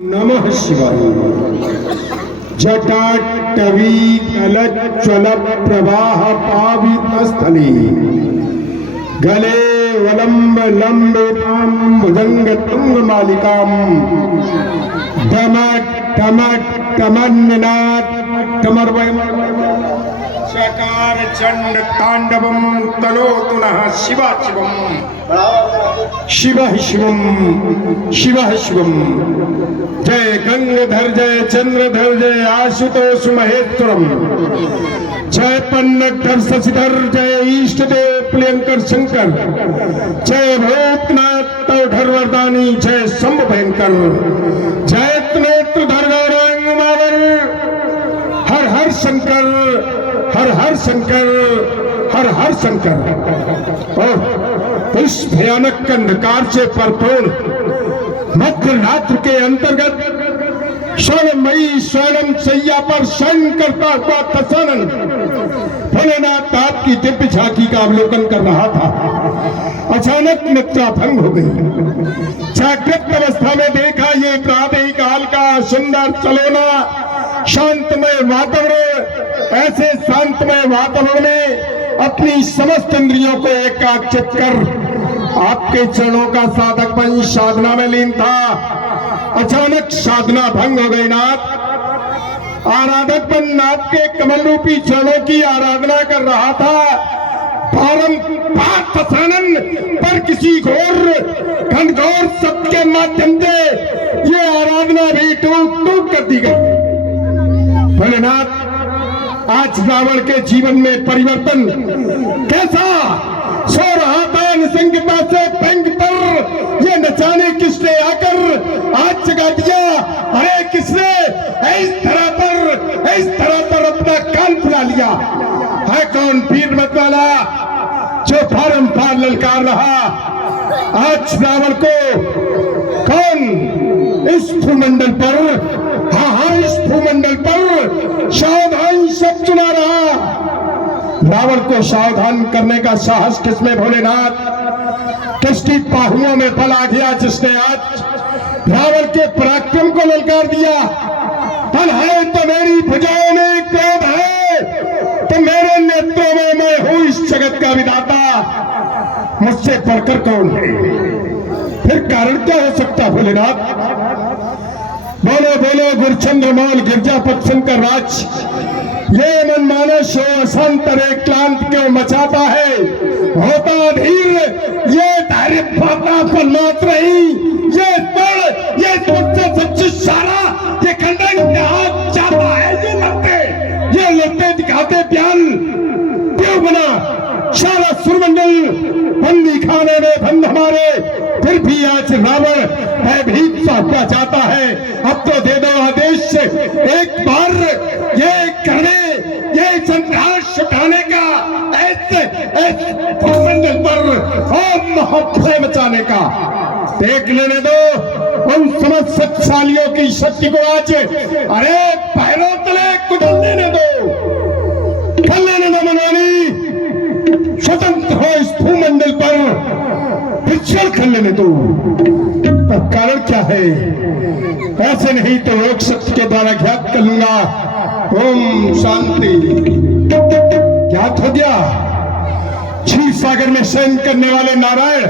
नमः शिवाय। जटाटवी कलज्ज्वल प्रवाह पावितस्थली गले वलंब लंबितां भुजंग तुंग मालिकां डमट डमट डमन्नाथ डमर्वयम् चकार चंड तांडवम तनोतु नः शिवा शिवम शिवः शिवम शिवः शिवम। जय गंगाधर जय चंद्रधर जय आशुतोष महेश्वरम। जय पन्नगधर शशिधर जय इष्ट देव प्रियंकर शंकर। जय भूतनाथ तौधर वरदानी जय शंभ भयंकर। जय नेत्रधर गौरांग मावर। हर हर शंकर हर हर शंकर हर हर शंकर। इस भयानक अंधकार से परिपूर्ण मध्य रात्र के अंतर्गत स्वर्णमयी स्वर्णम सैया पर शयन करता हुआ दशानन भोलेनाथ आपकी दिव्य झांकी का अवलोकन कर रहा था। अचानक निद्रा भंग हो गई। जागृत अवस्था में देखा ये प्रातः काल का सुंदर सलोना शांतमय वातावरण। ऐसे शांतमय वातावरण में अपनी समस्त इंद्रियों को एकाग्रचित कर आपके चरणों का साधक बन साधना में लीन था। अचानक साधना भंग हो गई। नाथ आराधक बन नाथ के कमल रूपी चरणों की आराधना कर रहा था। बारंबार दशानन पर किसी घोर घनघोर शब्द के माध्यम से ये आराधना भी टूट टूट कर दी गई। भोलेनाथ आज रावण के जीवन में परिवर्तन कैसा सो रहा था निसंगता से भंग पर ये नचाने किसने आकर आज जगा दिया। अरे किसने इस तरह पर अपना कान फुला लिया है। कौन वीर मत वाला जो बारंबार ललकार रहा आज रावण को। कौन इस भूमंडल पर हाँ इस भूमंडल पर सावधान सब चुना रहा। रावण को सावधान करने का साहस किसमें भोलेनाथ। किसकी बाहुओं में बल आ गया जिसने आज रावण के पराक्रम को ललकार दिया। बल है तो मेरी भुजाओं में क्रोध है तो मेरे नेत्रों में मैं हूं इस जगत का विधाता। मुझसे बढ़कर कौन है। फिर कारण क्या हो सकता भोलेनाथ। बोलो बोलो गुरुचंद्र मौल गिरजापत शंकर राज। ये मनमानस अशांतर क्लांत क्यों मचाता है। होता धीर ये धैर्य पाता पर मात्र ही ये बड़ ये तुझसे सच्ची सारा ये खंडन कहाँ जाता है। ये लगते दिखाते बयान क्यों बना सारा सुरमंडल बंदी खाने में बंद हमारे। फिर भी आज रावण भयभीत सा हुआ जाता है। अब तो दे दो आदेश से एक बार ये करने ये संघर्ष उठाने का ऐसे भूमंडल पर महाभय मचाने का। देख लेने दो उन समस्त शक्तिशालियों की शक्ति को आज। अरे पैरों तले कुचल लेने दो। कर लेने दो मनवानी। स्वतंत्र हो इस भूमंडल पर विचरण कर लेने दो। पर कारण क्या है। ऐसे नहीं तो योग शक्ति के द्वारा ज्ञात कर लूंगा। ओम शांति। ज्ञात हो गया क्षीर सागर में शयन करने वाले नारायण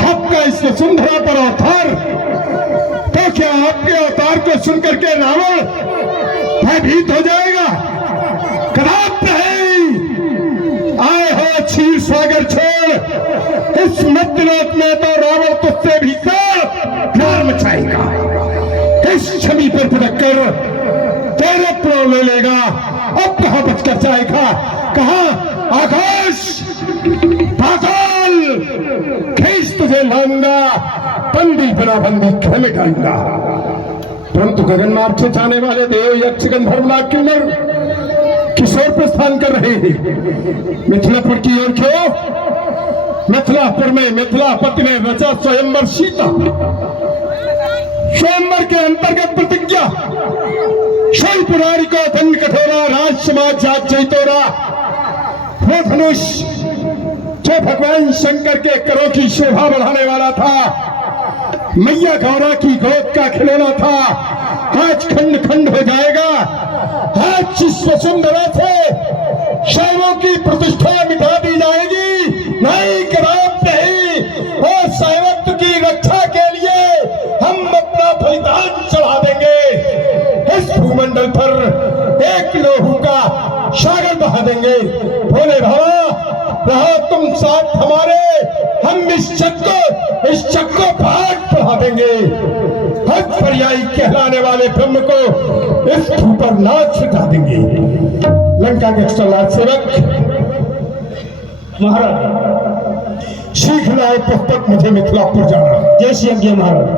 आपका इस वसुंधरा पर अवतार। तो क्या आपके अवतार को सुनकर के रावण भयभीत हो जाएगा। कदापि नहीं। आए हो क्षीर सागर छोड़ इस मध्यरात में तो रावण तुझसे भी प्यार मचाएगा। इस छवि पर पटक कर तेरे प्राण ले लेगा। अब कहां बचकर जाएगा। कहां आकाश पाताल खींच तुझे लाऊंगा। बंदी बना बंदी घर में डालूंगा। परंतु गगन मार्ग से जाने वाले देव यक्ष गंधर्वनाग किन्नर किशोर प्रस्थान कर रहे हैं मिथिलापुर की ओर। क्यों मिथिलापुर में मिथिलापति ने रचा स्वयंवर सीता। स्वयंवर के अंतर्गत प्रतिज्ञा शैल पुरारी को दंड कठोरा राज समाज जात जैतोरा। वो धनुष जो भगवान शंकर के करों की शोभा बढ़ाने वाला था मैया गौरा की गोद का खिलौना था, आज खंड खंड हो जाएगा। आज जिस वसुंधरा से शैवों की प्रतिष्ठा मिटा दी जाएगी, नहीं कराम नहीं, और शैवत्व की रक्षा के लिए हम अपना बलिदान चढ़ा देंगे। इस भूमंडल पर एक लोहू का सागर बहा देंगे। भोले बाबा रहो तुम साथ हमारे, हम इस जग को भाग बढ़ा देंगे। हर पर्यायी कहलाने वाले ब्रह्म को इस धूप पर नाच छिटा देंगे। लंका के एक्स्ट्रा सेवक महाराज सीख लाए पुस्तक, मुझे मिथिलापुर जाना। जय श्री यज्ञ महाराज।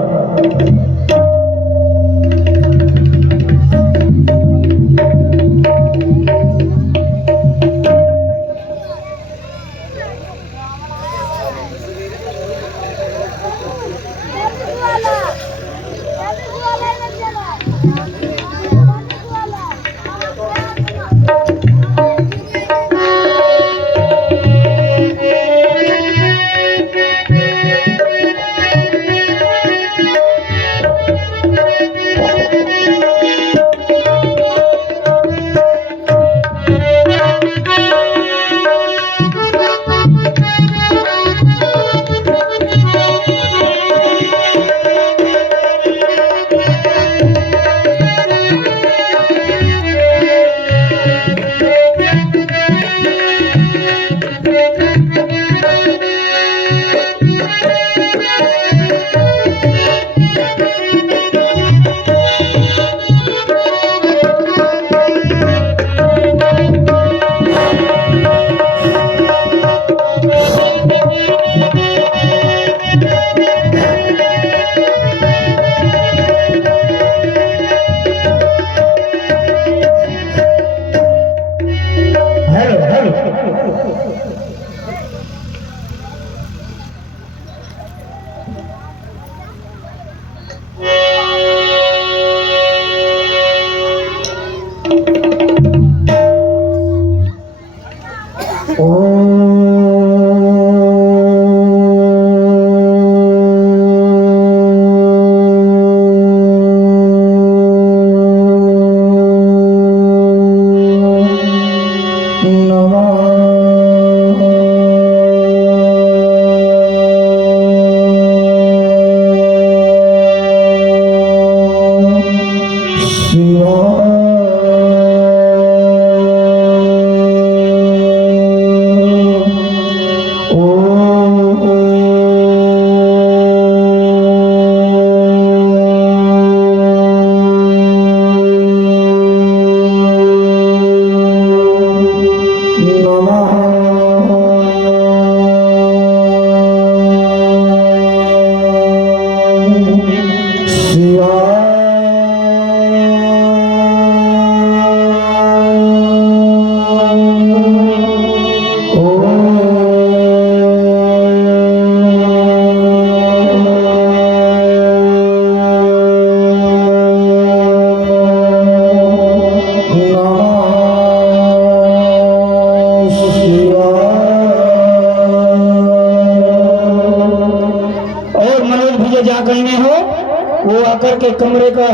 के कमरे का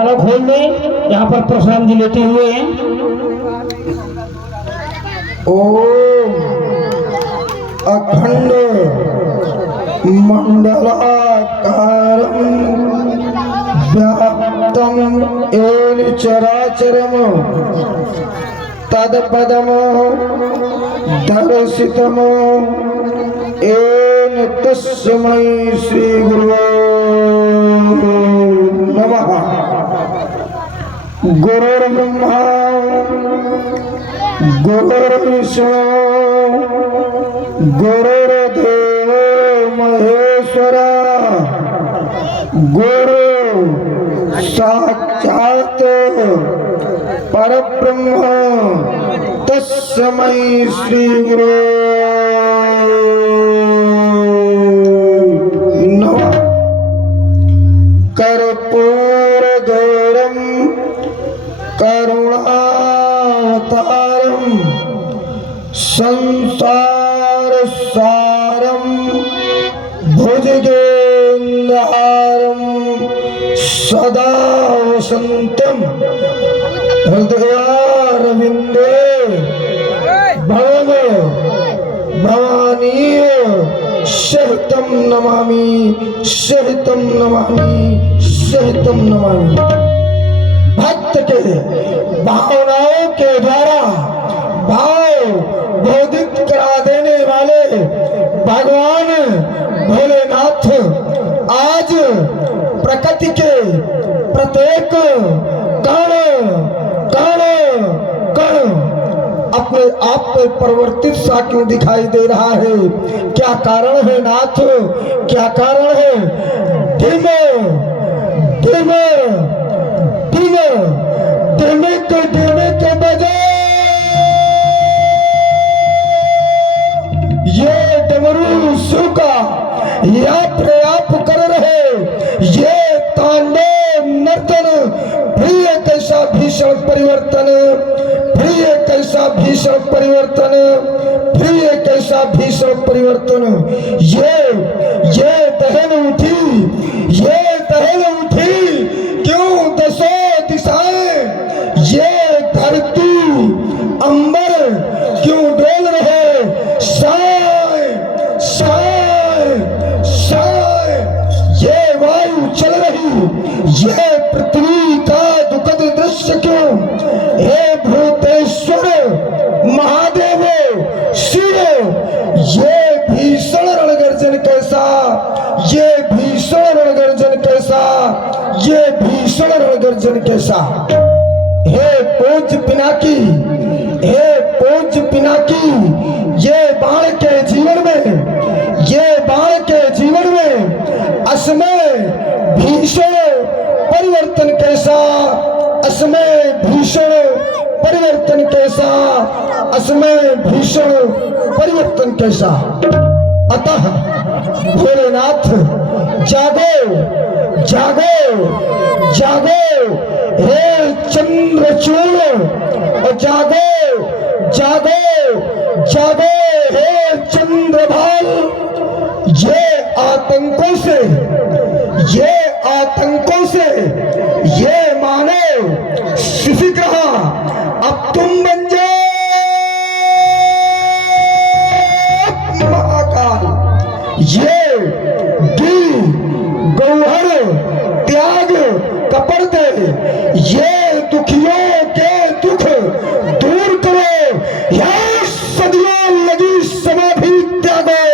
अलग खोल दें, यहाँ पर प्रशांत जी लेटे हुए हैं। ओम अखंड मंडलाकारं व्याप्तं येन चराचरं तत्पदं दर्शितं येन तस्मै श्री गुरुवे नमः। गुरुर्ब्रह्मा गुरुर्विष्णु गुरुर्देवो महेश्वरा गुरु साक्षात् परब्रह्म तस्मै श्री गुरुवे नमः। कर्पूरगौरं करुणावतारं संसारसारं भुजगेन्द्रहारं सदा वसंतम हृदयारविंदे भव भवानी सहितम नमामि सहितम नमामि सहितम नमामि। भक्त के भावनाओं के द्वारा भाव बोधित करा देने वाले भगवान भोलेनाथ आज प्रकृति के प्रत्येक कण कण कण अपने आप में परिवर्तित सा क्यों दिखाई दे रहा है? क्या कारण है नाथ? क्या कारण है? धीमे धीमे धीमे धीमे के बजाय ये डमरू शिव का या प्रयाप कर रहे, ये तांडव नर्तन प्रिय कैसा भीषण परिवर्तन, प्रिय कैसा भीषण परिवर्तन, प्रिय कैसा भीषण परिवर्तन। ये दहन उठी, ये दहन उठी क्यों दसों दिशाएं, ये धरती अंबर क्यों डोल रहे, साए साए साए ये वायु चल रही, ये पृथ्वी का दुखद दृश्य क्यों? हे भूतेश्वर महादेव शिव, ये भीषण रणगर्जन कैसा, ये भीषण रणगर्जन कैसा, ये भीषण रणगर्जन कैसा। हे पूज्य पिनाकी, हे पूज्य पिनाकी, ये बाण के जीवन में, ये बाण के जीवन में असमय भीषण परिवर्तन कैसा, असमय भीषण परिवर्तन कैसा, असमय भीषण परिवर्तन कैसा। अतः भोलेनाथ जागो जागो जागो, हे चंद्रचूड़, और जागो जागो जागो हे चंद्रभाल। ये आतंकों से, ये आतंकों से ये मानव शिशिक रहा, अब तुम बन जाओ महाकाल। ये गौहर त्याग कपड़ दे, ये दुखियों के दुख दूर करो, या सदियों लगी समाधि त्यागो,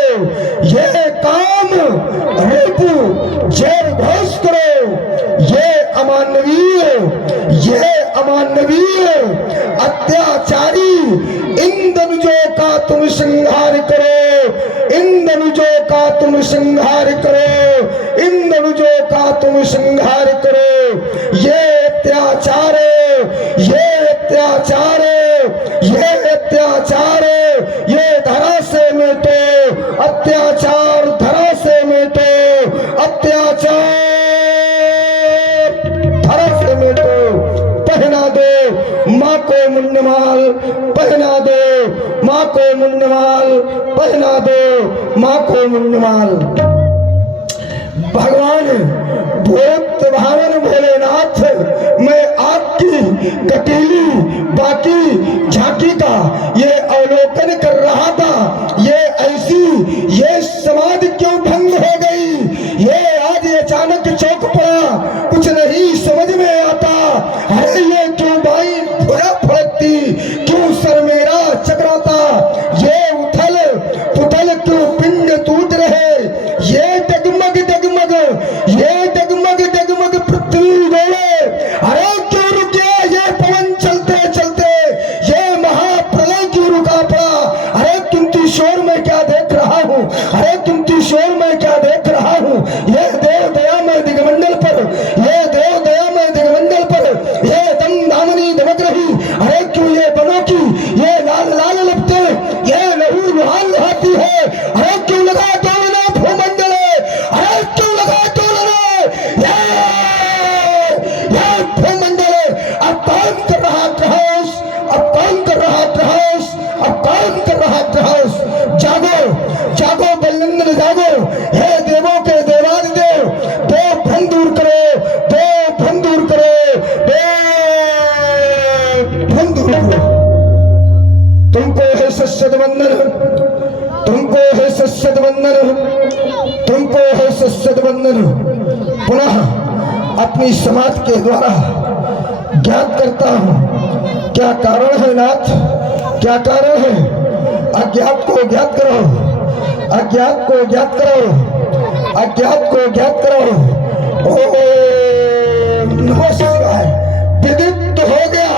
ये काम रूप जैर घोष करो, ये अमानवीय, ये अमानवीय अत्याचारी इन दनुजों का तुम संहार करो, इन दनुजों का तुम संहार करो, इन दनुजों का तुम संहार करो। ये अत्याचार, ये अत्याचार, ये अत्याचार, ये धरा से मिटो, अत्याचार धरा से मिटो, अत्याचार धरा से मिटो। पहना दो माँ को मुंडमाल, पहना दो माँ को मुंडमाल, पहना दो माँ को मुंडमाल। भगवान भूत भावन भोलेनाथ, मैं आपकी कटीली बाकी झांकी का ये अवलोकन कर रहा था। ये ऐसी, ये समाधि क्यों भंग हो गई? ये आज अचानक चौक पड़ा, कुछ नहीं समझ में आता। अरे ये क्यों भाई फुड़ा फड़कती, क्यों सर मेरा चकराता, ये उथल पुथल क्यों पिंड टूट रहे, ये डगमग डगमग, ये डगमग डगमग पृथ्वी डोले। अरे क्यों रुके ये पवन चलते चलते, ये महाप्रलय क्यों रुका पड़ा? अरे किंतु शोर में क्या देख रहा हूँ, अरे किंतु शोर में क्या देख रहा हूँ। ये देव दया में दिगमंडल पर, ये देव दया में दिगमंडल पर, ये दम दामनी दमक रही। अरे क्यों ये बनों की ये लाल लाल लपटे, ये लहू लुहान लहाती है। अरे क्यों लगा तोड़ना भूमंडल, अरे क्यों लगा तोड़ना ये भूमंडल। अब कौन कर रहा त्रहस, अब कौन कर रहा त्रहस, अब कौन कर रहा त्रहस। जागो जागो बलनंदन जागो, हे देवों के देवादिदेव, दो भ्रम दूर करो, दो सस्यद वंदन, तुमको है सस्यद वंदन, तुमको है सस्यद वंदन। पुनः अपनी समाज के द्वारा ज्ञात करता हूँ, क्या कारण है नाथ, क्या कारण है? अज्ञात को ज्ञात करो, अज्ञात को ज्ञात करो, अज्ञात को ज्ञात करो। ओम नमः शिवाय। विदित हो गया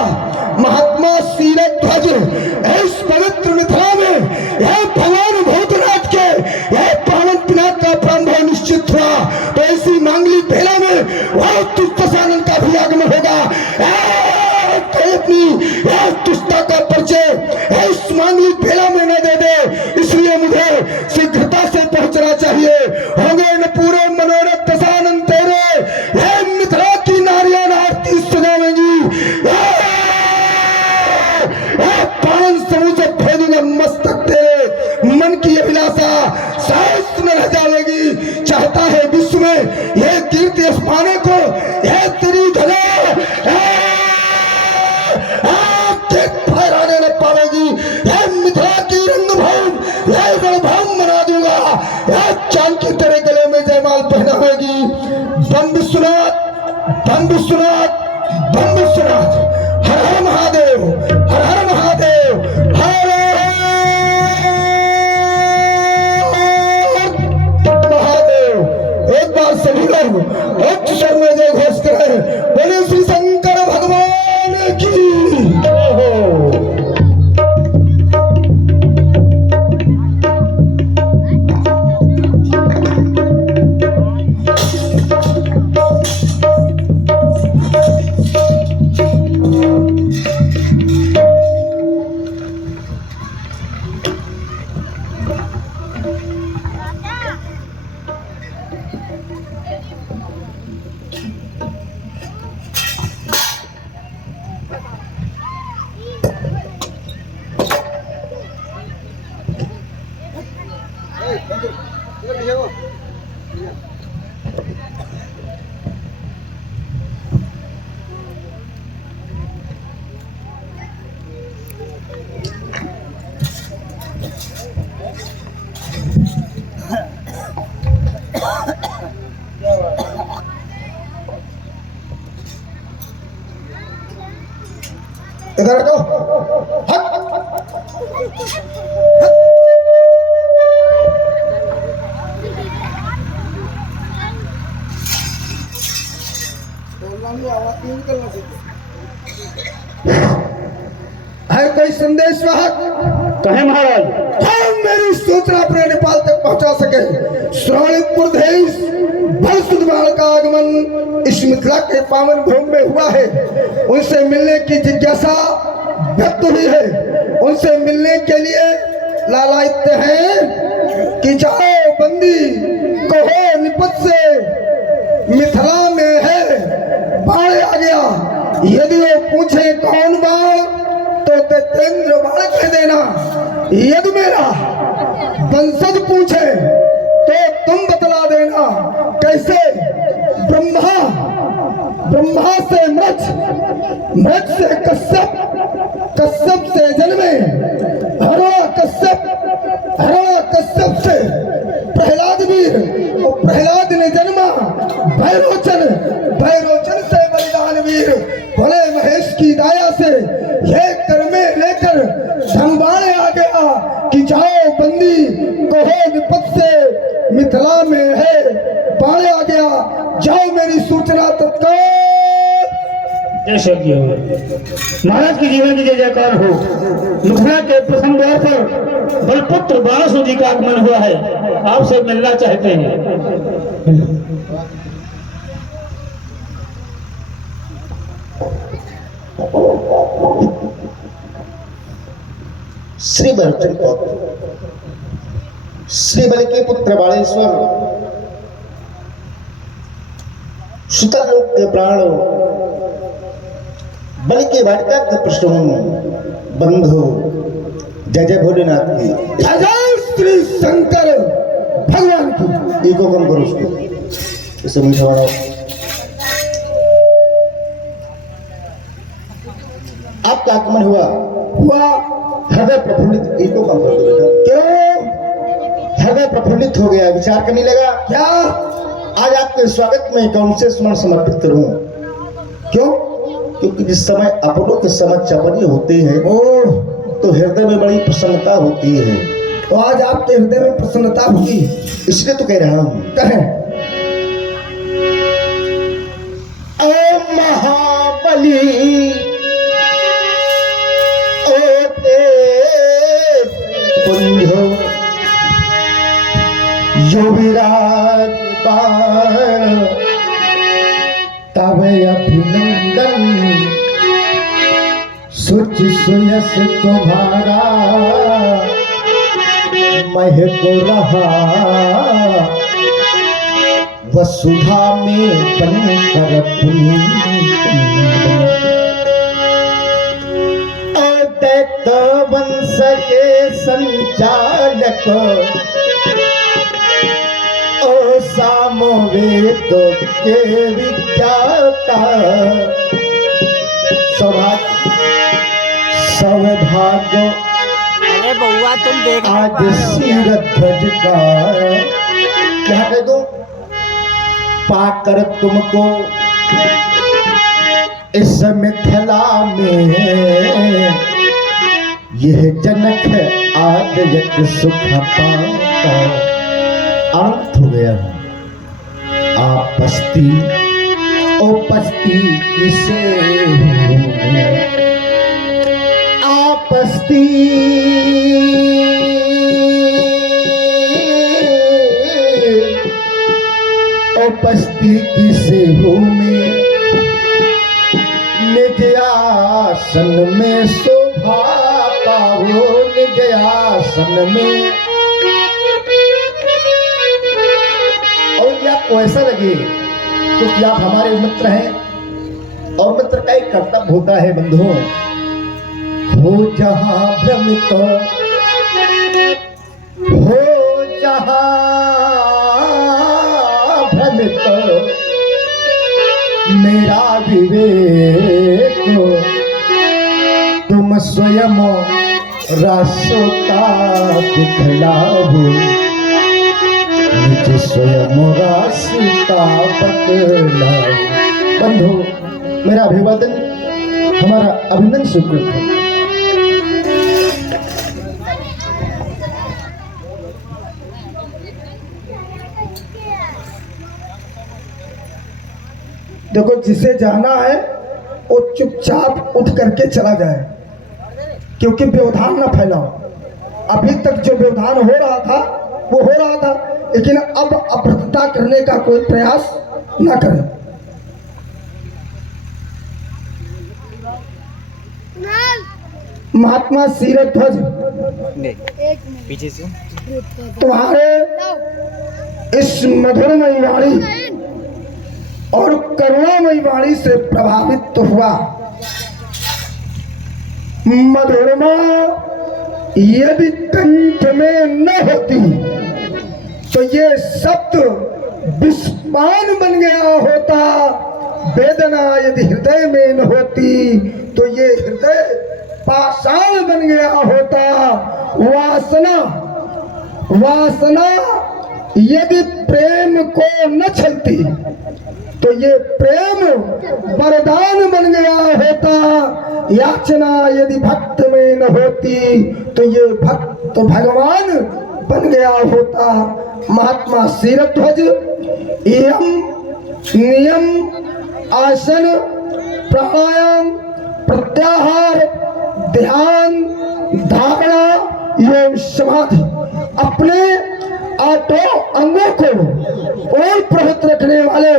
महात्मा शीलध्वज इस पवित्र मिथिला में यह भगवान भूतनाथ के यह पावन पिनाक का प्रारंभ निश्चित हुआ, तो ऐसी मांगलिक बेला में वह तुष्टानन का भी आगमन होगा। तुष्टा का परिचय इस मांगलिक बेला में न दे दे, इसलिए मुझे शीघ्रता से पहुंचना चाहिए। होंगे न पूरे मनोरथ दशानंद तेरे, यह मिथिला की नारियां आरती सजावेंगी। पावन समूह से भेजूंगा मस्तक तेरे, मन की अभिलाषा शायद न रह जाएगी। चाहता है विश्व में यह कीर्ति पाने को, यह तेरी ध्वजा फहराने न पाएगी। यह मिथिला की रंगभूमि, यह रणभूमि बना दूंगा। यह चांद की तेरे गले में जयमाल पहनावेगी। बम विश्वनाथ, बम विश्वनाथ, बम विश्वनाथ। हर हर महादेव, हर हर महादेव, हर महादेव। एक बार सभी लोग उच्च स्वर में जय घोष करें, बोले श्री शंकर भगवान की। इधर हटो, हट। है कोई संदेश वाहक? कहे महाराज। हम मेरी सूचना अपने नेपाल तक पहुंचा सके। श्रवणपुर देश बलसुद्ध का आगमन इस मिथिला के पावन भूमि में हुआ है। उनसे मिलने की जिज्ञासा व्यक्त हुई है। उनसे मिलने के लिए लालायित हैं कि जाओ बंदी कहो निपट से मिथिला में है बाढ़ आ गया। यदि वो पूछे कौन बाढ़ तो तेंद्र बाढ़ कह देना। यदि मेरा वंशज पूछे तो तुम बतला देना। कैसे? ब्रह्मा, ब्रह्मा से मृत, मृत से कश्यप, कश्यप से जन्मे हरणा कश्यप, हरणा कश्यप से प्रहलाद वीर और प्रहलाद ने जन्मा भैरोचन, भैरोचन से बलिदान वीर। भोले महेश की दया से ये कर में लेकर धनबाण आ गया कि जाओ बंदी कहो विपत से मिथिला में है बाढ़ आ गया। जाओ मेरी सूचना तत्काल। जय महाराज की जीवन की जय जयकार हो। मिथिला के प्रथम द्वार पर बलपुत्र बाणासुर जी का आगमन हुआ है, आपसे मिलना चाहते हैं। श्री बलचंद श्री बल के पुत्र बालेश्वर सुतलोक के प्राणों बल के वाटिका के पृष्ठभूमि बंधु जय जय भोलेनाथ की, जय श्री शंकर भगवान की। एको कम करो उसको, इसे मीठा बनाओ। आपका आगमन हुआ हुआ। हृदय प्रफुल्लित, इनको कम कर दो बेटा। क्यों? हृदय प्रफुल्लित हो गया, विचार करने लगा क्या? आज आपके स्वागत में कौन से स्मरण समर्पित करूं। क्यों? क्योंकि जिस समय अपनों के समझ चपनी होते हैं ओह, तो हृदय में बड़ी प्रसन्नता होती है। तो आज आपके हृदय में प्रसन्नता होगी, इसलिए तो कह रहा हूं। कहें। ओ महाबली ओ तेज पुंजो जो विराज बाण तब अभिनंदन सुच सुयस तुम्हारा मह को रहा वसुधा में बनकर दैत वंश के संचालक ओ सामवेद के विख्याता सौभाग्य अरे बउआ तुम देख नहीं आज पा रहे हो क्या? सिरध्वज का क्या कह दूं पाकर तुमको इस मिथिला में यह जनक आदयत सुख पाता अंत हो गया। आपस्ती उपस्ती किसे आपस्ती उपस्थिति से हो में निज आसन में शोभा पाओ निज आसन में। और क्या आपको ऐसा लगे तो क्या आप हमारे मित्र हैं और मित्र का एक कर्तव्य होता है बंधुओं, हो जहां भ्रमित हो जहां भ्रमित मेरा विवेक तुम स्वयं रासोता दिखलाओ निज स्वयं रास्ता बतलाओ। बंधु मेरा अभिवादन हमारा अभिनंदन स्वीकृत है। देखो, जिसे जाना है वो चुपचाप उठ करके चला जाए, क्योंकि व्यवधान ना फैलाओ। अभी तक जो व्यवधान हो रहा था वो हो रहा था, लेकिन अब अभद्रता करने का कोई प्रयास ना करें। महात्मा सिरध्वज पीछे से तुम्हारे इस मधुरमयी वाणी और करुणामयी वाणी से प्रभावित तो हुआ। मधुरमा यदि कंठ में न होती तो ये शब्द विस्मान बन गया होता। वेदना यदि हृदय में न होती तो ये हृदय पाषाण बन गया होता। वासना यदि प्रेम को न छलती तो ये प्रेम वरदान बन गया होता। याचना यदि भक्त में न होती तो ये भक्त भगवान बन गया होता। महात्मा सिरध्वज एवं नियम आसन प्राणायाम प्रत्याहार ध्यान धारणा एवं समाधि अपने आठों अंगों को और प्रहत रखने वाले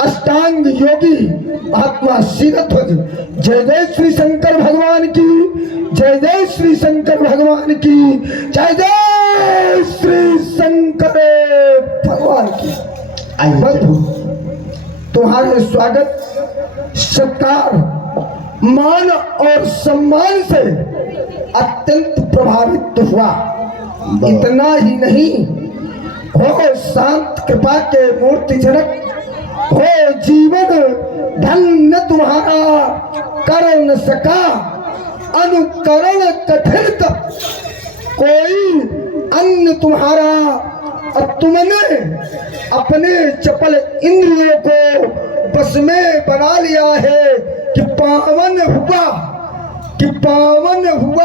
अष्टांग योगी महात्मा सिरध्वज। जय जय श्री शंकर भगवान की, जय जय श्री शंकर भगवान की, जय जय श्री शंकर भगवान की। बंधु, तुम्हारे स्वागत सत्कार मान और सम्मान से अत्यंत प्रभावित हुआ। इतना ही नहीं, हो शांत कृपा के मूर्ति जनक, हो जीवन धन्य तुम्हारा कर न सका अनुकरण कठिन तप, कोई अन्य तुम्हारा, और तुमने अपने चपल इंद्रियों को बस में बना लिया है कि पावन हुआ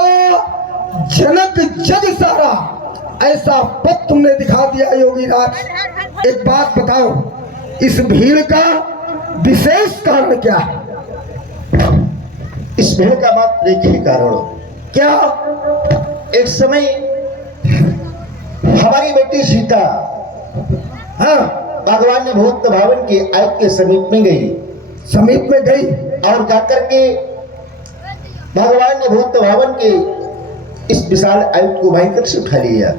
जनक जग सारा। ऐसा पद तुमने दिखा दिया योगी राज। एक बात बताओ, इस भीड़ का विशेष कारण क्या है? इस भीड़ का मात्र एक ही कारण हो। क्या? एक समय हमारी बेटी सीता, हाँ, भगवान ने भूत भावन के आयत के समीप में गई समीप में गई और जाकर के भगवान ने भूत भावन के इस विशाल आयुध को भयंकर से उठा लिया।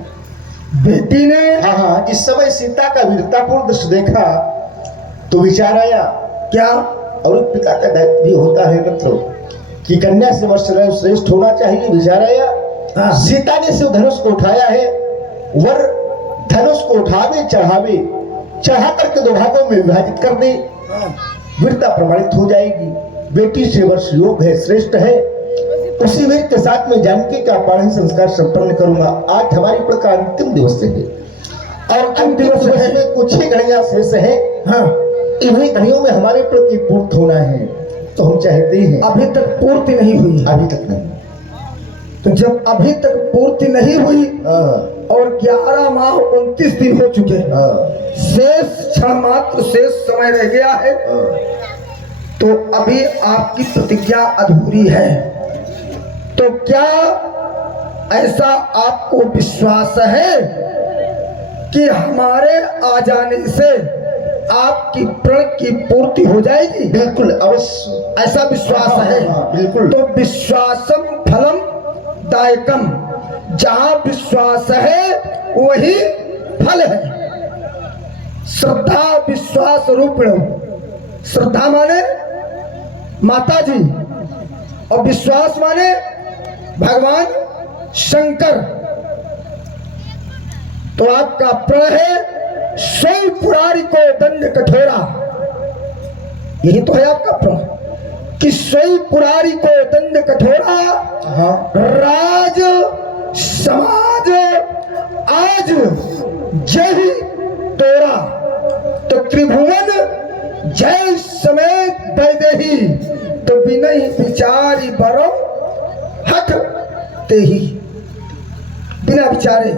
बेटी ने, हाँ, जिस समय सीता का वीरतापूर्ण दृश्य देखा तो विचार आया क्या? और एक पिता का दायित्व भी होता है मित्रों कि कन्या से वर श्रेष्ठ होना चाहिए। विचार आया, हाँ। सीता ने शिव धनुष को उठाया है, वर धनुष को उठावे चढ़ा करके दो भागों में विभाजित कर दे, वीरता प्रमाणित हो जाएगी। बेटी से वर्ष योग है, श्रेष्ठ है। उसी वीर के साथ में जानकी का पारण संस्कार संपन्न करूंगा। आज हमारी प्रण का अंतिम दिवस है और अंतिम दिवस में कुछ ही घड़ियां शेष है। हाँ, इन्हीं घड़ियों में हमारे प्रण की पूर्ति होना है, तो हम चाहते हैं। अभी तक पूर्ति नहीं हुई। अभी तक नहीं। तो जब अभी तक पूर्ति नहीं हुई और 11 माह 29 दिन हो चुके, शेष क्षण मात्र शेष समय रह गया है, तो अभी आपकी प्रतिज्ञा अधूरी है। तो क्या ऐसा आपको विश्वास है कि हमारे आ जाने से आपकी प्रण की पूर्ति हो जाएगी? बिल्कुल अवश्य, ऐसा विश्वास है। बिल्कुल। तो विश्वासम फलम दायकम, जहां विश्वास है वही फल है। श्रद्धा विश्वास रूपिण, श्रद्धा माने माता जी और विश्वास माने भगवान शंकर। तो आपका प्रण है सौ पुरारी को दंड कठोरा, यही तो है आपका प्रण कि सौ पुरारी को दंड कठोरा, राज समाज आज जय तोरा। तो त्रिभुवन जय समेत वैदेही, तो बिनहि विचारी बरो हठ तेही। बिना विचारे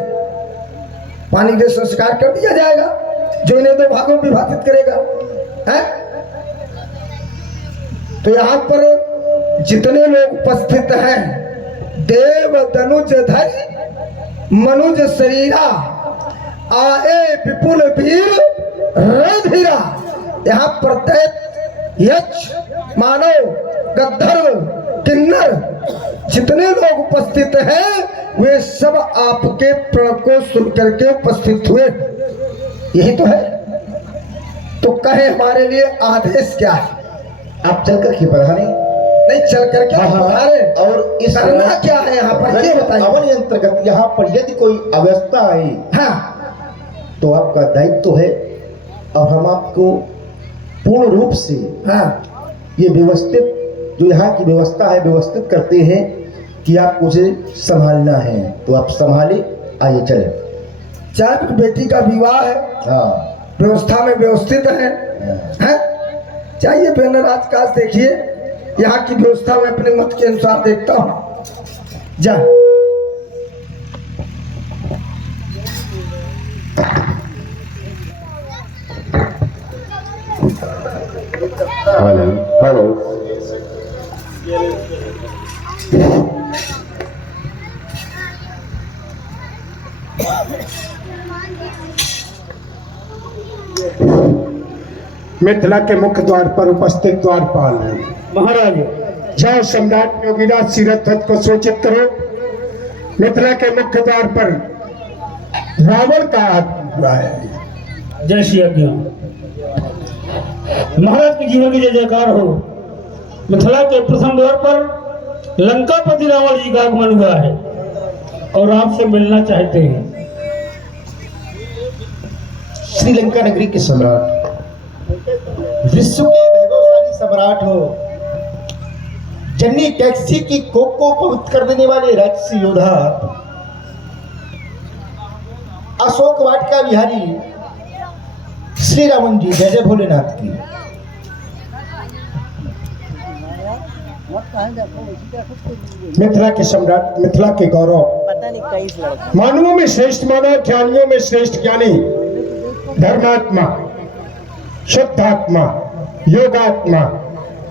पानी के संस्कार कर दिया जाएगा, जो इन्हें दो भागों में विभाजित करेगा, है? तो यहाँ पर जितने लोग उपस्थित हैं, देव तनुज धरि मनुज शरीरा, आए विपुल वीर रणधीरा। यहाँ पर दैत्य यक्ष मानव गंधर्व किन्नर जितने लोग उपस्थित हैं, वे सब आपके प्रण को सुनकर के उपस्थित हुए। यही तो है। तो कहे हमारे लिए आदेश क्या है? आप चल कर के पधारे। नहीं चल करके पधारे, और इस करना क्या है यहाँ पर ये बताइए। अवन अंतर्गत यहाँ पर यदि कोई अवस्था आई, हाँ, तो आपका दायित्व है और हम आपको पूर्ण रूप से, हाँ, ये व्यवस्थित जो यहाँ की व्यवस्था है व्यवस्थित करते हैं कि आपको उसे संभालना है, तो आप संभाले। आइए चले। चाहे बेटी का विवाह है, हाँ, व्यवस्था में व्यवस्थित है, हैं? चाहिए बैनर आज काज देखिए, यहाँ की व्यवस्था में अपने मत के अनुसार देखता हूँ। जा हेलो मिथिला के मुख्य द्वार पर उपस्थित द्वारपाल महाराज, जाओ सम्राट योगीराज सिरध्वज को सूचित करो। मिथिला के मुख्य द्वार पर रावण का हुआ है। जय श्री आज्ञा। महाराज के जीवन की जय जयकार हो। मिथिला के प्रथम द्वार पर लंकापति रावण जी का आगमन हुआ है और आपसे मिलना चाहते हैं। श्रीलंका नगरी के सम्राट, विश्व के वैभवशाली सम्राट हो, जन्नी टैक्सी की कोक को पवित्र कर देने वाले राजसी योद्धा अशोक वाटिका बिहारी श्री रामन जी, जय जय भोलेनाथ की। मिथिला के सम्राट, मिथिला के गौरव, पता नहीं कई लड़का मानवों में श्रेष्ठ मानव, ज्ञानियों में श्रेष्ठ ज्ञानी, धर्मात्मा, शुद्धात्मा, योगात्मा,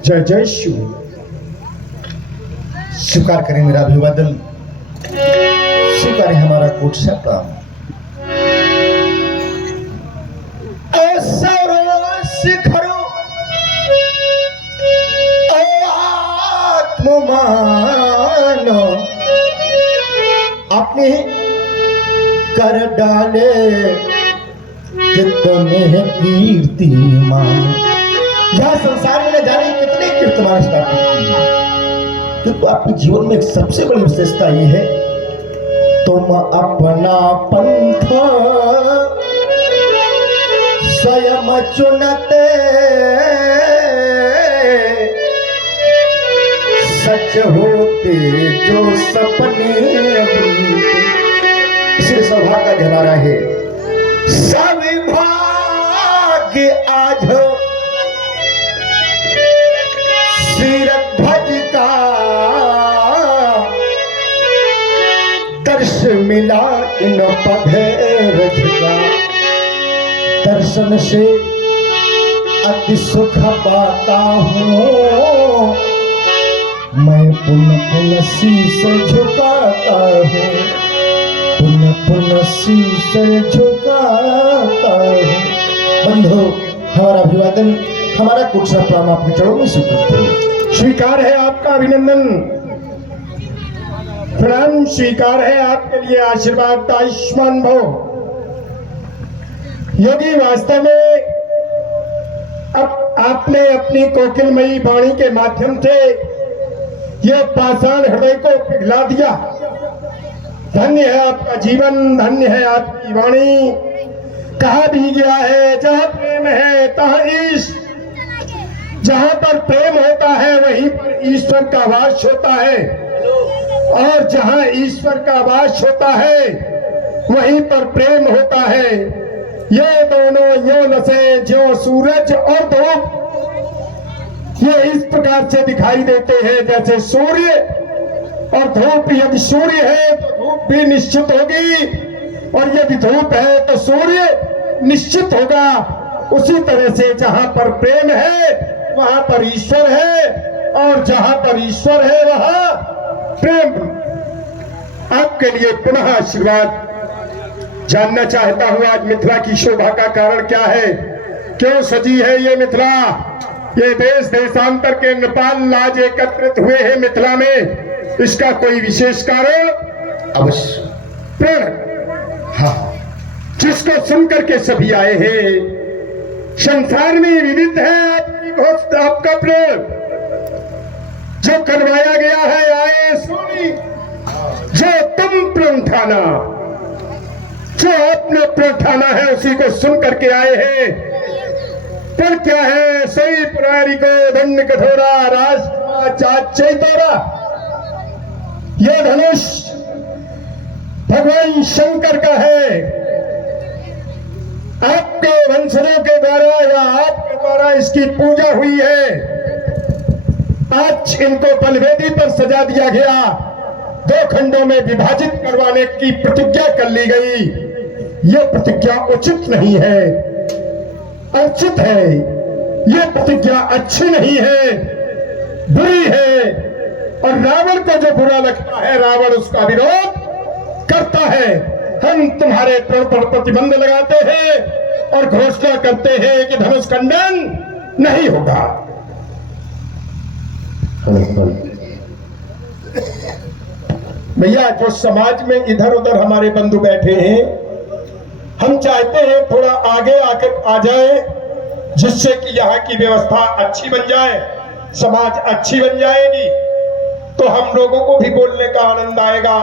जय जय शिव। स्वीकार करें मेरा अभिवादन, स्वीकारें हमारा कोट सा प्रणाम। शिखरो आत्ममानो अपने कर डाले कितने कीर्तिमान। यह संसार में न जाने कितने कीर्तिमान स्थापित किए, किंतु आपके जीवन में एक सबसे बड़ी विशेषता ये है, तुम अपना पंथ स्वयं चुनते, सच होते जो सपने बुनते। इसलिए सौभाग्य आज हमारा है, सौभाग्य आज सीरत भज का दर्श मिला इन पधेरज का। दर्शन से अति सुख पाता हूँ, मैं पुनः पुनः शीश झुकाता हूँ, पुनः पुनः शीश झुकाता हूँ। बंधु, हमारा अभिवादन, हमारा कुछ प्रणाम आपके चरणों में स्वीकृत है। स्वीकार है आपका अभिनंदन, प्रणाम स्वीकार है आपके लिए आशीर्वाद, आयुष्मान भव। योगी, वास्तव में अब आपने अपनी कोकिलमयी वाणी के माध्यम से यह पाषाण हृदय को पिघला दिया। धन्य है आपका जीवन, धन्य है आपकी वाणी। कहा भी गया है, जहाँ प्रेम है तहाँ इश्क, जहाँ पर प्रेम होता है वहीं पर ईश्वर का वास होता है, और जहाँ ईश्वर का वास होता है वहीं पर प्रेम होता है। ये दोनों यो नशे जो सूरज और धूप, ये इस प्रकार से दिखाई देते हैं जैसे सूर्य और धूप। यदि सूर्य है तो धूप भी निश्चित होगी, और यदि धूप है तो सूर्य निश्चित होगा। उसी तरह से जहाँ पर प्रेम है वहाँ पर ईश्वर है, और जहाँ पर ईश्वर है वहाँ प्रेम। आपके लिए पुनः आशीर्वाद। जानना चाहता हूँ आज मिथिला की शोभा का कारण क्या है, क्यों सजी है ये मिथिला। ये देश देशांतर के नेपाल आज एकत्रित हुए हैं मिथिला में, इसका कोई विशेष कारण? अवश्य प्रण, हाँ, जिसको सुनकर के सभी आए हैं। संसार में विदित है आपकी घोष, आपका प्रण जो करवाया गया है। आए सुनी जो तुम प्रण ठाना, जो आपने प्रण ठाना है उसी को सुन करके आए हैं। पर क्या है, सही पुरारी को दंड कठोरा, राष्ट्र चैतोरा। यह धनुष भगवान शंकर का है। आपके वंशजों के द्वारा या आपके द्वारा इसकी पूजा हुई है। आज इनको बलवेदी पर सजा दिया गया, 2 खंडों में विभाजित करवाने की प्रतिज्ञा कर ली गई। यह प्रतिज्ञा उचित नहीं है, अनुचित है। यह प्रतिज्ञा अच्छी नहीं है, बुरी है। और रावण को जो बुरा लगता है, रावण उसका विरोध करता है। हम तुम्हारे प्रण पर प्रतिबंध लगाते हैं और घोषणा करते हैं कि धनुष खंडन नहीं होगा। भैया, जो समाज में इधर उधर हमारे बंधु बैठे हैं, हम चाहते हैं थोड़ा आगे आकर आ जाए, जिससे कि यहाँ की व्यवस्था अच्छी बन जाए, समाज अच्छी बन जाएगी, तो हम लोगों को भी बोलने का आनंद आएगा।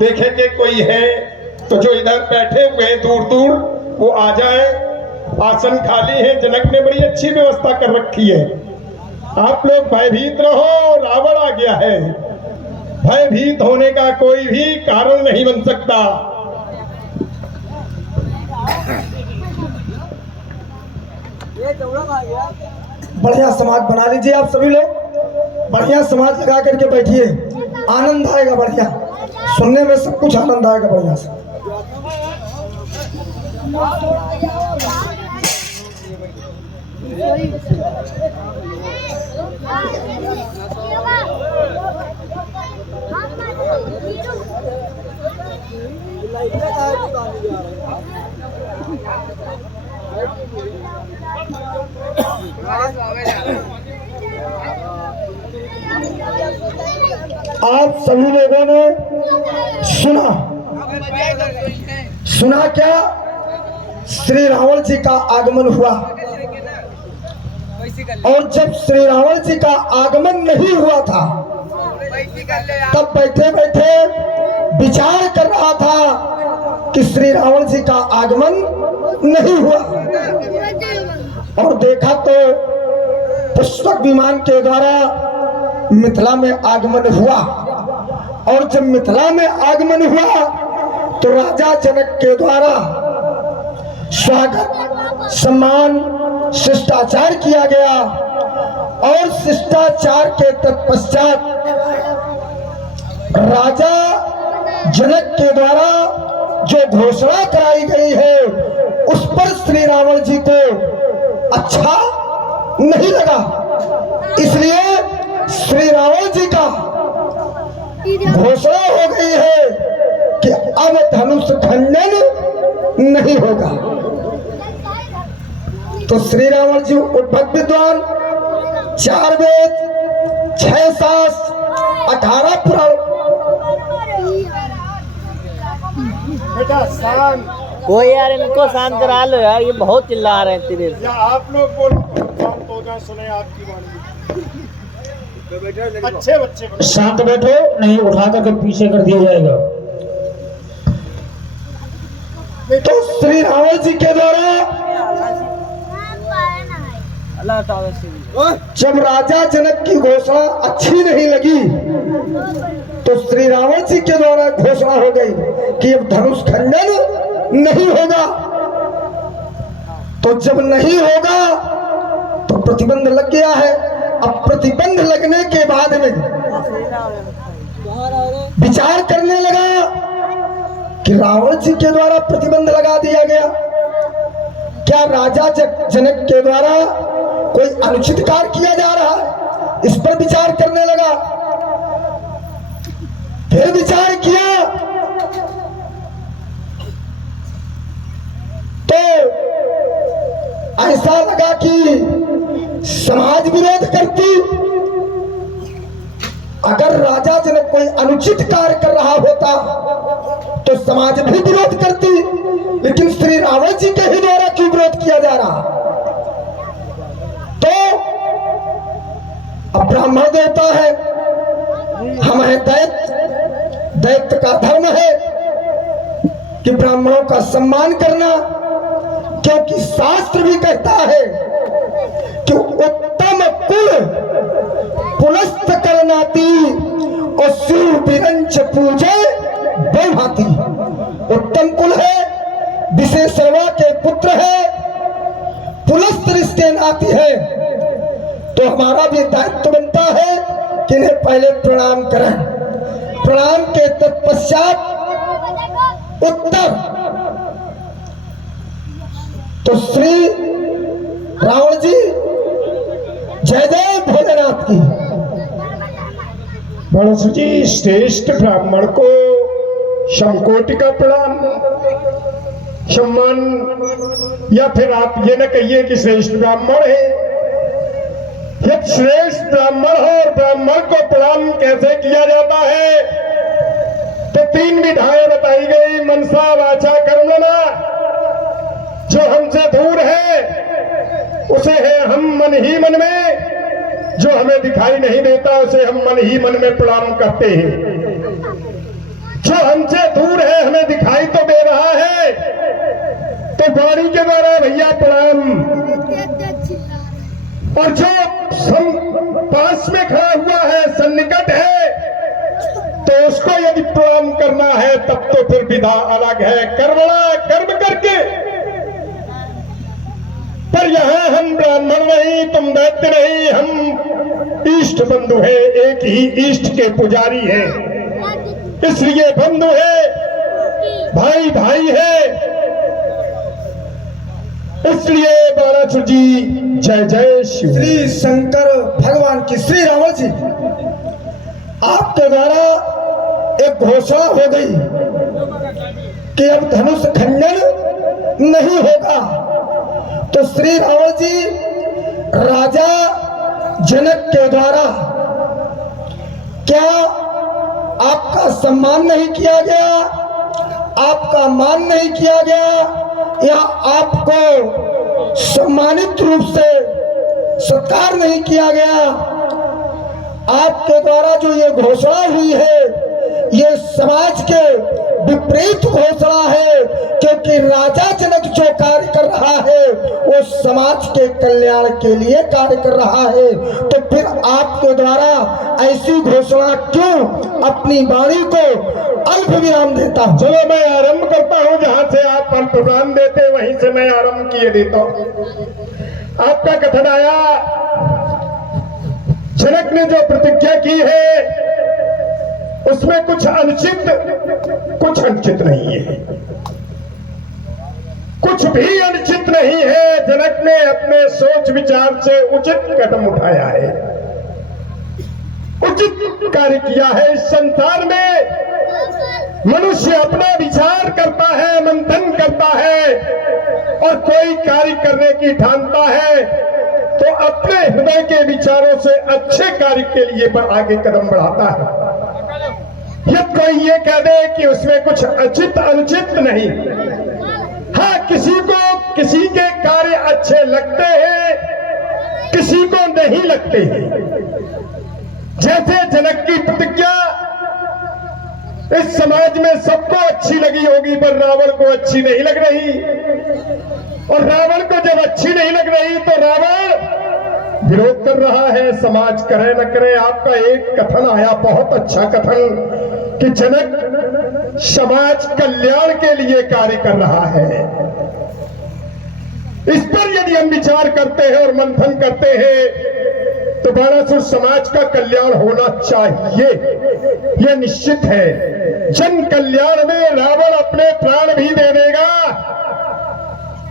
देखेंगे कोई है तो जो इधर बैठे हुए हैं दूर दूर वो आ जाए। आसन खाली है, जनक ने बड़ी अच्छी व्यवस्था कर रखी है। आप लोग भयभीत रहो, रावण आ गया है। भयभीत होने का कोई भी कारण नहीं बन सकता। बढ़िया समाज बना लीजिए आप सभी लोग, बढ़िया समाज लगा करके बैठिए, आनंद आएगा बढ़िया, सुनने में सब कुछ आनंद आएगा बढ़िया से। आप सभी लोगों ने सुना क्या? श्री रावण जी का आगमन हुआ, और जब श्री रावण जी का आगमन नहीं हुआ था तब बैठे बैठे विचार कर रहा था कि श्री रावण जी का आगमन नहीं हुआ, और देखा तो पुष्पक विमान के द्वारा मिथिला में आगमन हुआ। और जब मिथिला में आगमन हुआ तो राजा जनक के द्वारा स्वागत सम्मान शिष्टाचार किया गया, और शिष्टाचार के तत्पश्चात राजा जनक के द्वारा जो घोषणा कराई गई है उस पर श्री रावण जी को अच्छा नहीं लगा, इसलिए श्री रावण जी का घोषणा हो गई है कि अब धनुष खंडन नहीं होगा। तो श्री रावण जी उद्भट विद्वान, 4 वेद, 6 शास्त्र, 18 पुराण। बेटा शांत, कोई यार इनको शांत करा लो यार, ये बहुत चिल्ला रहे हैं तेरे से। या आप लोग बोलो, शांत हो जाए, सुने आपकी वाणी। अच्छे बच्चे को शांत बैठो, नहीं उठा करके पीछे कर दिया जाएगा। तो श्री रावण जी के द्वारा जब राजा जनक की घोषणा अच्छी नहीं लगी तो श्री रावण जी के द्वारा घोषणा हो गई कि अब धनुष खंडन नहीं होगा। तो जब नहीं होगा तो प्रतिबंध लग गया है। अब प्रतिबंध लगने के बाद में विचार करने लगा कि रावण जी के द्वारा प्रतिबंध लगा दिया गया, क्या राजा जनक के द्वारा कोई अनुचित कार्य किया जा रहा है, इस पर विचार करने लगा। फिर विचार किया तो ऐसा लगा कि समाज विरोध करती, अगर राजा जनक कोई अनुचित कार्य कर रहा होता तो समाज भी विरोध करती, लेकिन श्री रावण जी के ही द्वारा क्यों विरोध किया जा रहा? तो अब ब्राह्मण देवता है, हम है दैत्य, दैत्य का धर्म है कि ब्राह्मणों का सम्मान करना, क्योंकि शास्त्र भी कहता है कि उत्तम कुल पुलस्त करनाती और शिव विरंच पूजे बहुभांति। उत्तम कुल है, विशेषरवा के पुत्र है, पुलस्त रिश्ते नाती है, तो हमारा भी दायित्व बनता है कि इन्हें पहले प्रणाम करें। प्रणाम के तत्पश्चात उत्तर। तो श्री रावण जी जय जय भोलेनाथ की। गणेश जी, श्रेष्ठ ब्राह्मण को शमकोटि का प्रणाम सम्मान, या फिर आप ये न कहिए कि श्रेष्ठ ब्राह्मण है। जब श्रेष्ठ ब्राह्मण हो और ब्राह्मण को प्रणाम कैसे किया जाता है तो 3 विधाएं बताई गई, मनसा वाचा कर्मणा। जो हमसे दूर है उसे है हम मन ही मन में, जो हमें दिखाई नहीं देता उसे हम मन ही मन में प्रणाम करते हैं। जो हमसे दूर है, हमें दिखाई तो दे रहा है, तो वाणी के द्वारा भैया प्रणाम। और जो पास में खड़ा हुआ है, सन्निकट है, तो उसको यदि प्रणाम करना है तब तो फिर विधा अलग है, कर्मणा कर्म करके। पर यहां हम ब्राह्मण नहीं, तुम दैत्य नहीं, हम इष्ट बंधु है, एक ही इष्ट के पुजारी है, इसलिए बंधु है, भाई भाई है। इसलिए बाणासुर जी जय जय शिव। श्री शंकर भगवान की, श्री रावण जी, आपके द्वारा एक घोषणा हो गई कि अब धनुष खंडन नहीं होगा। तो श्री रावण जी राजा जनक के द्वारा क्या आपका सम्मान नहीं किया गया, आपका मान नहीं किया गया, या आपको सम्मानित रूप से सत्कार नहीं किया गया? आपके द्वारा जो ये घोषणा हुई है ये समाज के विपरीत घोषणा है, क्योंकि राजा जनक जो कार्य कर रहा है वो समाज के कल्याण के लिए कार्य कर रहा है। तो फिर आपके द्वारा ऐसी घोषणा क्यों? अपनी वाणी को अल्प विराम देता हूं। चलो मैं आरंभ करता हूं, जहां से आप अल्प विराम देते वहीं से मैं आरंभ किए देता हूं। आपका कथन आया, जनक ने जो प्रतिज्ञा की है उसमें कुछ अनुचित नहीं है, कुछ भी अनुचित नहीं है। जनक ने अपने सोच विचार से उचित कदम उठाया है, उचित कार्य किया है। इस संसार में मनुष्य अपना विचार करता है, मंथन करता है, और कोई कार्य करने की ठानता है तो अपने हृदय के विचारों से अच्छे कार्य के लिए पर आगे कदम बढ़ाता है। यदि कोई ये कह दे कि उसमें कुछ अनुचित नहीं, हाँ किसी को किसी के कार्य अच्छे लगते हैं, किसी को नहीं लगते हैं। जैसे जनक की प्रतिज्ञा इस समाज में सबको अच्छी लगी होगी, पर रावण को अच्छी नहीं लग रही, और रावण को जब अच्छी नहीं लग रही तो रावण विरोध कर रहा है। समाज करे न करे। आपका एक कथन आया, बहुत अच्छा कथन, कि जनक समाज कल्याण के लिए कार्य कर रहा है। इस पर यदि हम विचार करते हैं और मंथन करते हैं तो बाणासुर समाज का कल्याण होना चाहिए, यह निश्चित है। जन कल्याण में रावण अपने प्राण भी दे देगा।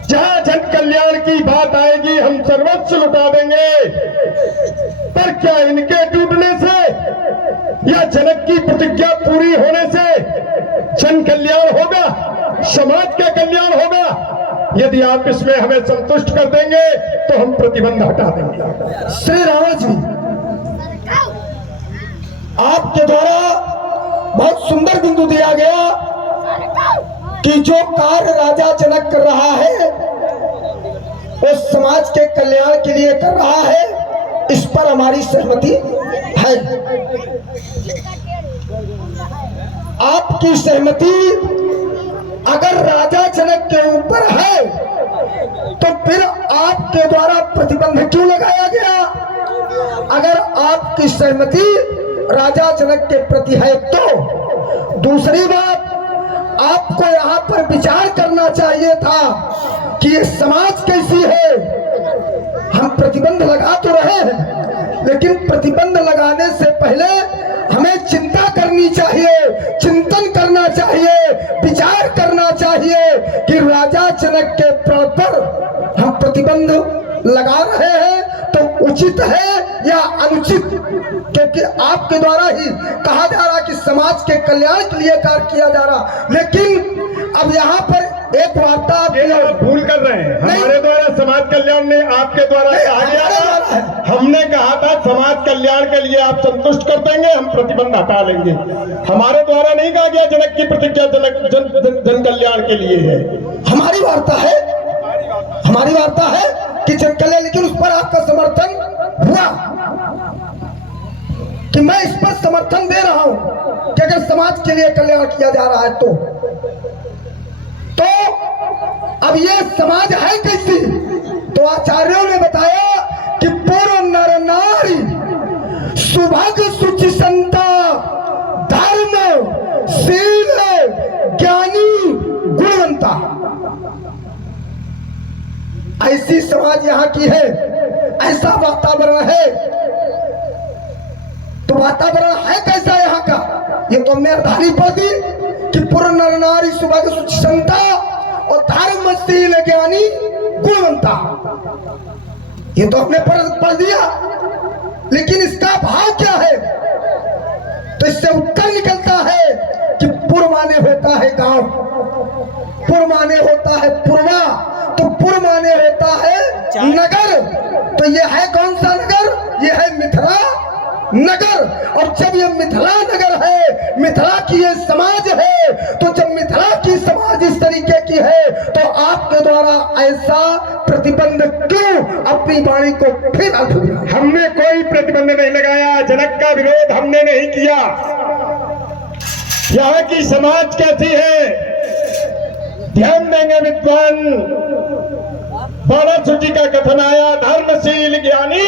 जहां जन कल्याण की बात आएगी हम सर्वस्व लुटा देंगे। पर क्या इनके टूटने से या जनक की प्रतिज्ञा पूरी होने से जन कल्याण होगा, समाज का कल्याण होगा? यदि आप इसमें हमें संतुष्ट कर देंगे तो हम प्रतिबंध हटा देंगे। श्री रावण जी, आपके द्वारा बहुत सुंदर बिंदु दिया गया कि जो कार्य राजा जनक कर रहा है वो समाज के कल्याण के लिए कर रहा है, इस पर हमारी सहमति है। आपकी सहमति अगर राजा जनक के ऊपर है तो फिर आपके द्वारा प्रतिबंध क्यों लगाया गया? अगर आपकी सहमति राजा जनक के प्रति है तो दूसरी बात, आपको यहाँ पर विचार करना चाहिए था कि ये समाज कैसी है। हम प्रतिबंध लगा तो रहे हैं, लेकिन प्रतिबंध लगाने से पहले हमें चिंता करनी चाहिए, चिंतन करना चाहिए, विचार करना चाहिए कि राजा जनक के प्राण पर हम प्रतिबंध लगा रहे हैं तो उचित है या अनुचित, क्योंकि आपके द्वारा ही कहा जा रहा कि समाज के कल्याण के लिए कार्य किया जा रहा। लेकिन अब यहाँ पर एक वार्ता आप भूल कर रहे हैं। हमारे द्वारा समाज कल्याण ने आपके द्वारा कहा गया था, हमने कहा था समाज कल्याण के लिए आप संतुष्ट कर देंगे, हम प्रतिबंध हटा लेंगे। हमारे द्वारा नहीं कहा गया जनक की प्रतिज्ञा जन कल्याण के लिए है। हमारी वार्ता है, हमारी वार्ता है कि जन कल्याण, लेकिन उस पर आपका समर्थन हुआ कि मैं इस पर समर्थन दे रहा हूं कि अगर समाज के लिए कल्याण किया जा रहा है तो अब ये समाज है कैसी? तो आचार्यों ने बताया कि पूर्ण नर नारी सुभग सुचि संता धर्म शील ज्ञानी गुणवंता। ऐसी समाज यहाँ की है, ऐसा वातावरण है। तो वातावरण है कैसा यहाँ का? ये तो हमने अवधानी पढ़ दी कि पूर्ण नर नारी सुभग सुचि संता और धर्मशील ज्ञानी गुणवंता। ये तो हमने पढ़ दिया, लेकिन इसका भाव क्या है? तो इससे उत्तर निकलता है कि पुर माने होता है गांव, पुर माने होता है पूर्वा, तो पुर माने होता है नगर। तो ये है कौन सा नगर? ये है मिथिला नगर। और जब ये मिथिला नगर है, मिथिला की ये समाज है, तो जब मिथिला की समाज इस तरीके की है, तो आपके द्वारा ऐसा प्रतिबंध क्यों अपनी वाणी को फिर अर्थ दिया? हमने कोई प्रतिबंध नहीं लगाया, जनक का विरोध हमने नहीं किया। यहाँ की समाज कैसी है ध्यान देंगे विद्वान। 12 सूची का कथन आया, धर्मशील ज्ञानी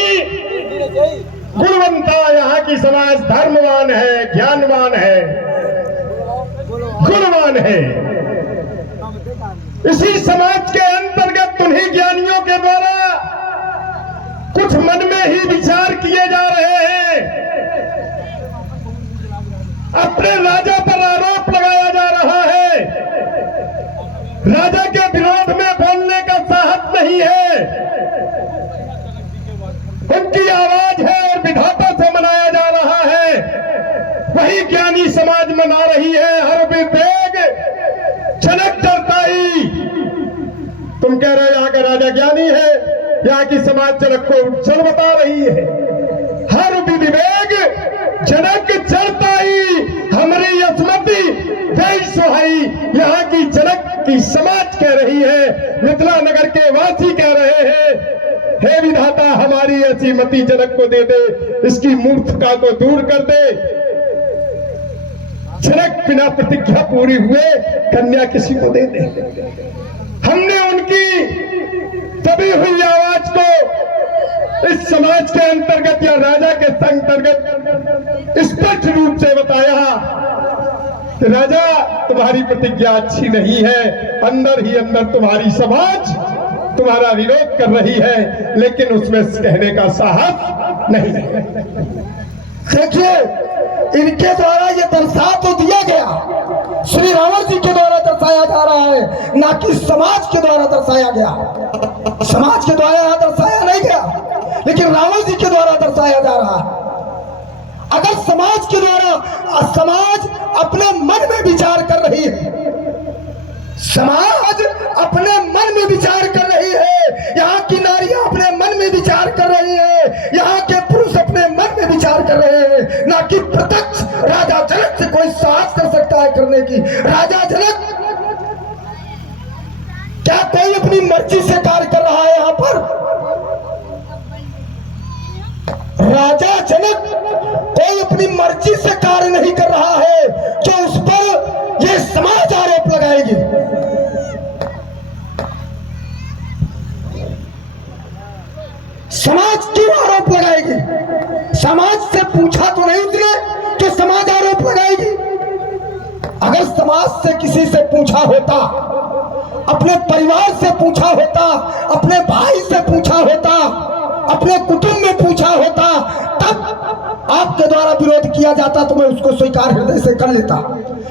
गुणवंता। यहाँ की समाज धर्मवान है, ज्ञानवान है, गुणवान है। इसी समाज के अंतर्गत उन्हीं ज्ञानियों के द्वारा कुछ मन में ही विचार किए जा रहे हैं। अपने राजा पर आरोप लगाया जा रहा है, राजा के विरोध में बोलने का साहस नहीं है। उनकी आवाज है और विधाता से मनाया जा रहा है, वही ज्ञानी समाज मना रही है। हर विवेक जनक डरताई। तुम कह रहे हो यहाँ का राजा ज्ञानी है, यहाँ की समाज जनक को चल बता रही है। हर विवेक जनक चरताई, हमारी असमति वही सुहाई। यहाँ की जनक की समाज कह रही है, मिथिला नगर के वासी कह रहे हैं, हे विधाता हमारी ऐसी मति जनक को दे दे, इसकी मूर्खता को दूर कर दे। जनक बिना प्रतिज्ञा पूरी हुए कन्या किसी को दे दे। हमने उनकी दबी हुई आवाज को इस समाज के अंतर्गत या राजा के अंतर्गत स्पष्ट रूप से बताया कि राजा तुम्हारी प्रतिज्ञा अच्छी नहीं है, अंदर ही अंदर तुम्हारी समाज तुम्हारा विरोध कर रही है, लेकिन उसमें कहने का साहस नहीं है। देखिए, इनके द्वारा ये दर्शा तो दिया गया, श्री रावण जी के द्वारा दर्शाया जा रहा है, ना कि समाज के द्वारा दर्शाया गया। समाज के द्वारा यहाँ दर्शाया नहीं गया, लेकिन रावण जी के द्वारा दर्शाया जा रहा है। अगर समाज के द्वारा, समाज अपने मन में विचार कर रही है, समाज अपने मन में विचार कर रही है, यहाँ की नारियां अपने मन में विचार कर रही है, यहाँ के पुरुष अपने मन में विचार कर रहे हैं, ना कि प्रत्यक्ष राजा जनक से कोई साहस कर सकता है करने की। राजा जनक क्या कोई अपनी मर्जी से कार्य कर रहा है? यहाँ पर राजा जनक कोई अपनी मर्जी से कार्य नहीं कर रहा है, जो उस पर यह समाज आरोप लगाएगी। समाज क्यों आरोप लगाएगी? समाज से पूछा तो नहीं उसने कि समाज आरोप लगाएगी। अगर समाज से किसी से पूछा होता, अपने परिवार से पूछा होता, अपने भाई से पूछा होता, अपने कुटुंब में पूछा होता, तब आपके द्वारा विरोध किया जाता तो मैं उसको स्वीकार हृदय से कर लेता।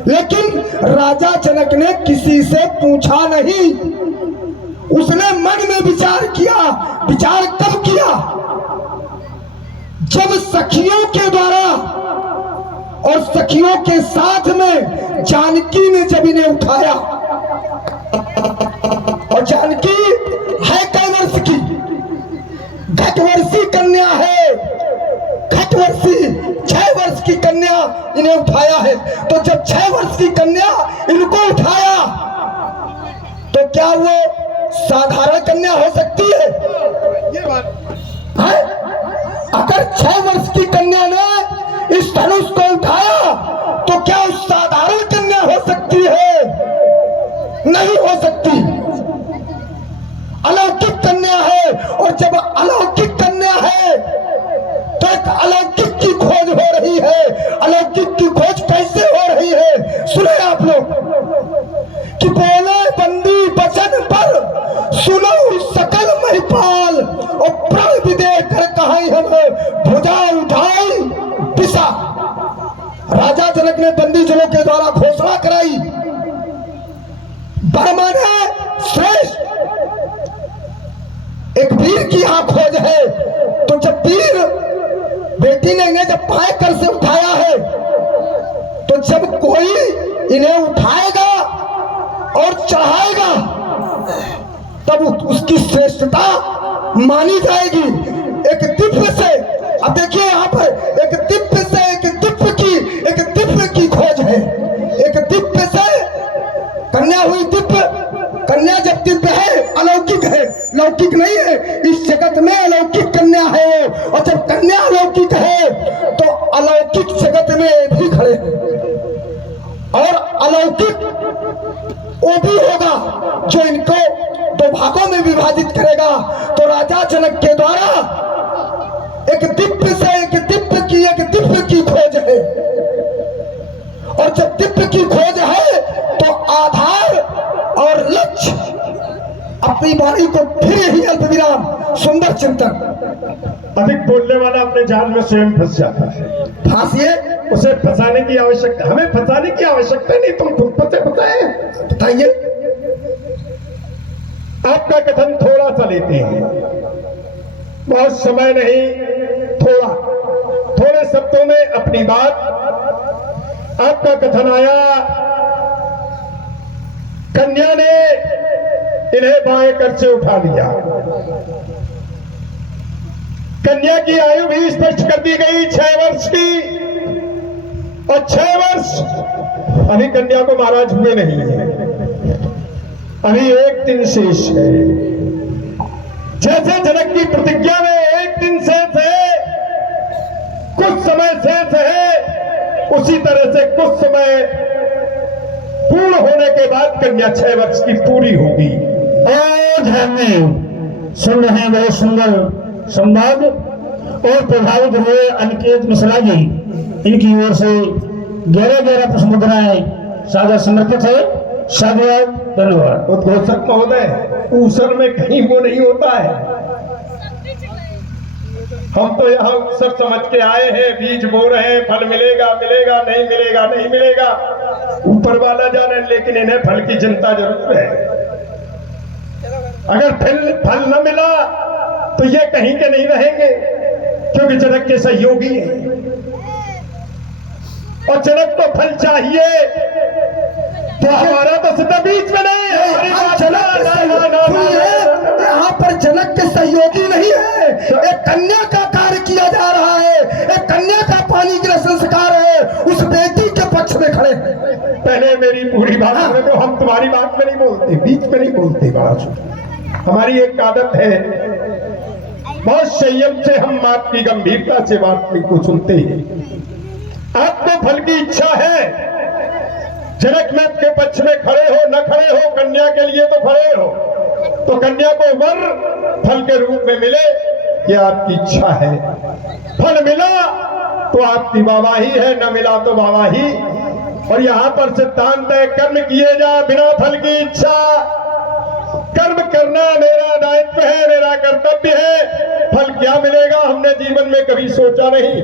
लेकिन राजा जनक ने किसी से पूछा नहीं, उसने मन में विचार किया। विचार कब किया? जब सखियों के द्वारा और सखियों के साथ में जानकी ने जब इन्हें उठाया, और जानकी है कई वर्ष की, घटवर्षी कन्या है, घटवर्षी 6 वर्ष की कन्या इन्हें उठाया है। तो जब 6 वर्ष की कन्या इनको उठाया, तो क्या वो साधारण कन्या हो सकती है? अगर 6 वर्ष की कन्या ने इस धनुष को उठाया, तो क्या उस साधारण कन्या हो सकती है? नहीं हो सकती। अलौकिक कन्या है, और जब अलौकिक कन्या है तो एक अलौकिक की जनक ने बंदी जनों के द्वारा घोषणा कराई, वर माने श्रेष्ठ, एक वीर की यहाँ खोज है। तो जब वीर बेटी ने इन्हें जब पाए कर से उठाया है, तो जब कोई इन्हें उठाएगा और चढ़ाएगा तब उसकी श्रेष्ठता मानी जाएगी। एक दिव्य से, अब देखिए यहाँ पर एक दिव्य से एक दिव्य की खोज है। एक दिव्य से कन्या हुई दिव्य, कन्या जब दिव्य है अलौकिक है, लौकिक नहीं है। इस जगत में अलौकिक कन्या है, और जब कन्या अलौकिक है तो अलौकिक जगत में भी खड़े हैं। और अलौकिक वो भी होगा जो इनको दो भागों में विभाजित करेगा। तो राजा जनक के द्वारा एक दिव्य से एक दिव्य की खोज है। और जब दिव्य की खोज है तो आधार और लक्ष्य, अपनी वाणी को फिर यही अल्प विराम, सुंदर चिंतन। अधिक बोलने वाला अपने जाल में स्वयं फंस जाता है। फांसिए, उसे फंसाने की आवश्यकता, हमें फंसाने की आवश्यकता नहीं, तुम खुद फंसे फंसाए। बताइए। आपका कथन थोड़ा सा लेते हैं, बहुत समय नहीं, थोड़े शब्दों में अपनी बात। आपका कथन आया, कन्या ने इन्हें बाएं कर से उठा लिया। कन्या की आयु भी स्पष्ट कर दी गई 6 वर्ष की, और 6 वर्ष अभी कन्या को महाराज हुए नहीं है, अभी 1 दिन शेष है। जैसे जनक की प्रतिज्ञा में 1 दिन शेष है, कुछ समय शेष है, उसी तरह से कुछ समय पूर्ण होने के बाद कन्या 6 वर्ष की पूरी होगी। और ध्यान में सुन रहे हैं बहुत सुंदर संवाद, और प्रभावित हुए अनिकेत मिश्रा जी, इनकी ओर से 11 प्रश्न मुद्राएं सादर समर्पित है। साधुवाद, धन्यवाद। उद्घोषक महोदय, ऊसर में कहीं वो नहीं होता है। हम तो यहाँ सब समझ के आए हैं, बीज बो रहे हैं, फल मिलेगा मिलेगा, नहीं मिलेगा नहीं मिलेगा, ऊपर वाला जाने, लेकिन इन्हें फल की चिंता जरूर है। अगर फल न मिला तो ये कहीं के नहीं रहेंगे, क्योंकि जनक के सहयोगी हैं, और जनक को फल चाहिए, तो हमारा तो सीधा बीच में नहीं है। यहाँ पर जनक के सहयोगी नहीं है, एक कन्या का कार्य किया जा रहा है, एक कन्या का पानी गिरा संस्कार है, उस बेटी के पक्ष में खड़े हैं। पहले मेरी पूरी बात सुने, तो हम तुम्हारी बात में नहीं बोलते, बीच में नहीं बोलते। बड़ा हमारी एक आदत है, बहुत संयम से हम आपकी गंभीरता से बात को सुनते हैं। आपको फल की इच्छा है, जनक में के पक्ष में खड़े हो न खड़े हो, कन्या के लिए तो खड़े हो, तो कन्या को वर फल के रूप में मिले, ये आपकी इच्छा है। फल मिला तो आपकी वाहवाही है, न मिला तो वाहवाही। और यहाँ पर सिद्धांत है, कर्म किए जा बिना फल की इच्छा। कर्म करना मेरा दायित्व है, मेरा कर्तव्य है। फल क्या मिलेगा हमने जीवन में कभी सोचा नहीं।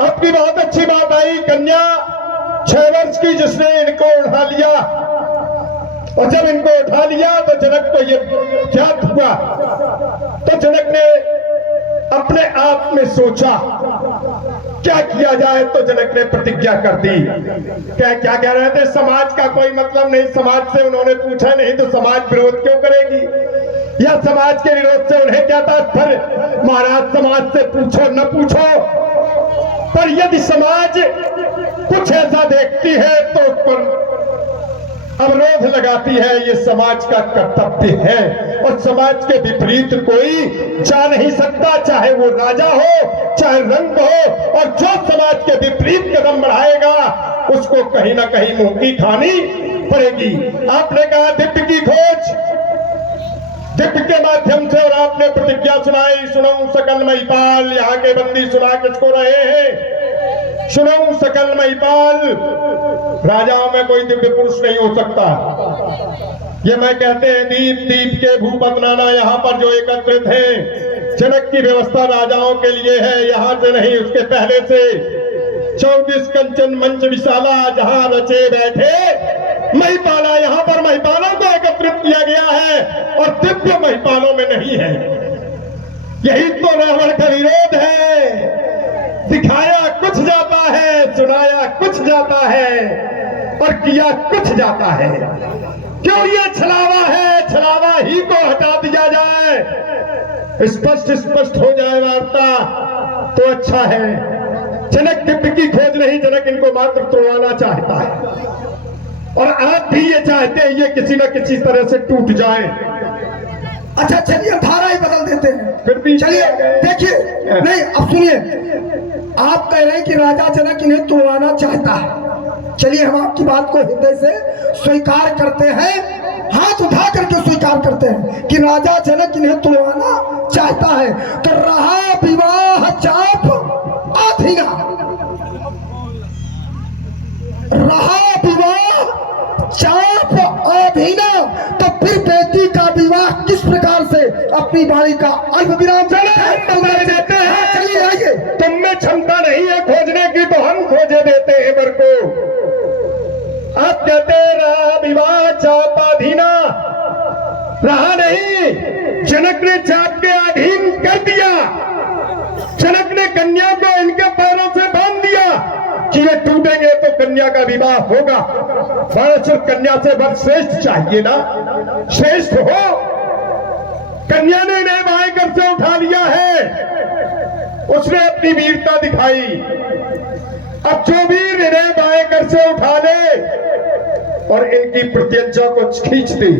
आपकी बहुत अच्छी बात आई, कन्या 6 वर्ष की, जिसने इनको उठा लिया, और जब इनको उठा लिया तो जनक को ये ज्ञात हुआ, तो जनक ने अपने आप में सोचा क्या किया जाए, तो जनक ने प्रतिज्ञा कर दी। क्या कह रहे थे, समाज का कोई मतलब नहीं। समाज से उन्होंने पूछा नहीं तो समाज विरोध क्यों करेगी, या समाज के विरोध से उन्हें क्या तात्पर्य। महाराज, समाज से पूछो न पूछो, पर यदि समाज कुछ ऐसा देखती है तो उस पर अवरोध लगाती है, ये समाज का कर्तव्य है। और समाज के विपरीत कोई जा नहीं सकता, चाहे वो राजा हो चाहे रंग हो। और जो समाज के विपरीत कदम बढ़ाएगा उसको कहीं ना कहीं मुंह की खानी पड़ेगी। आपने कहा दिव्य की खोज, दिव्य के माध्यम से, और आपने प्रतिज्ञा सुनाई, सुनऊं सकल महिपाल। यहाँ के बंदी सुना किसको रहे हैं, सुनऊं सकल महिपाल। राजाओं में कोई दिव्य पुरुष नहीं हो सकता। ये मैं कहते हैं, दीप दीप के भूपत नाना यहाँ पर जो एकत्रित हैं, जनक की व्यवस्था राजाओं के लिए है, यहाँ से नहीं, उसके पहले से 24 कंचन मंच विशाला जहां रचे बैठे महिपाला, यहाँ पर महिपालों को एकत्रित किया गया है और दिव्य महिपालों में नहीं है। यही तो रावण का विरोध है। दिखाया कुछ जाता है, सुनाया कुछ जाता है और किया कुछ जाता है। क्यों ये छलावा है, छलावा ही को हटा दिया जाए, स्पष्ट स्पष्ट हो जाए वार्ता तो अच्छा है। जनक दिव्य की खोज नहीं, जनक इनको मात्र तोड़वाना चाहता है और आप भी ये चाहते हैं ये किसी न किसी तरह से टूट जाए। अच्छा चलिए धारा ही बदल देते हैं। फिर भी चलिए देखिए, नहीं अब सुनिए, आप कह रहे हैं कि राजा जनक इन्हें तोड़वाना चाहता है। चलिए हम आपकी बात को हृदय से स्वीकार करते हैं, हाथ उठा करके स्वीकार करते हैं कि राजा जनक इन्हें तोड़वाना चाहता है। तो रहा विवाह चाप आधीना, रहा विवाह चाप अधीना, तो फिर बेटी का विवाह किस प्रकार से अपनी बाणी का अल्प विराम देते हैं। चलिए आइए, तुम में क्षमता नहीं है खोजने की तो हम खोजे देते हैं बर को। आप कहते रहा विवाह चाप अधीना, रहा नहीं, जनक ने चाप के अधीन कर दिया। जनक ने कन्या को इनके पैरों से बांध दिया कि ये टूटेंगे तो कन्या का विवाह होगा। सिर्फ कन्या से वर श्रेष्ठ चाहिए ना, श्रेष्ठ हो। कन्या ने इन्हें बाएं कर से उठा लिया है, उसने अपनी वीरता दिखाई। अब जो वीर इन्हें बाएं कर से उठा ले और इनकी प्रत्यंचा को खींच दे,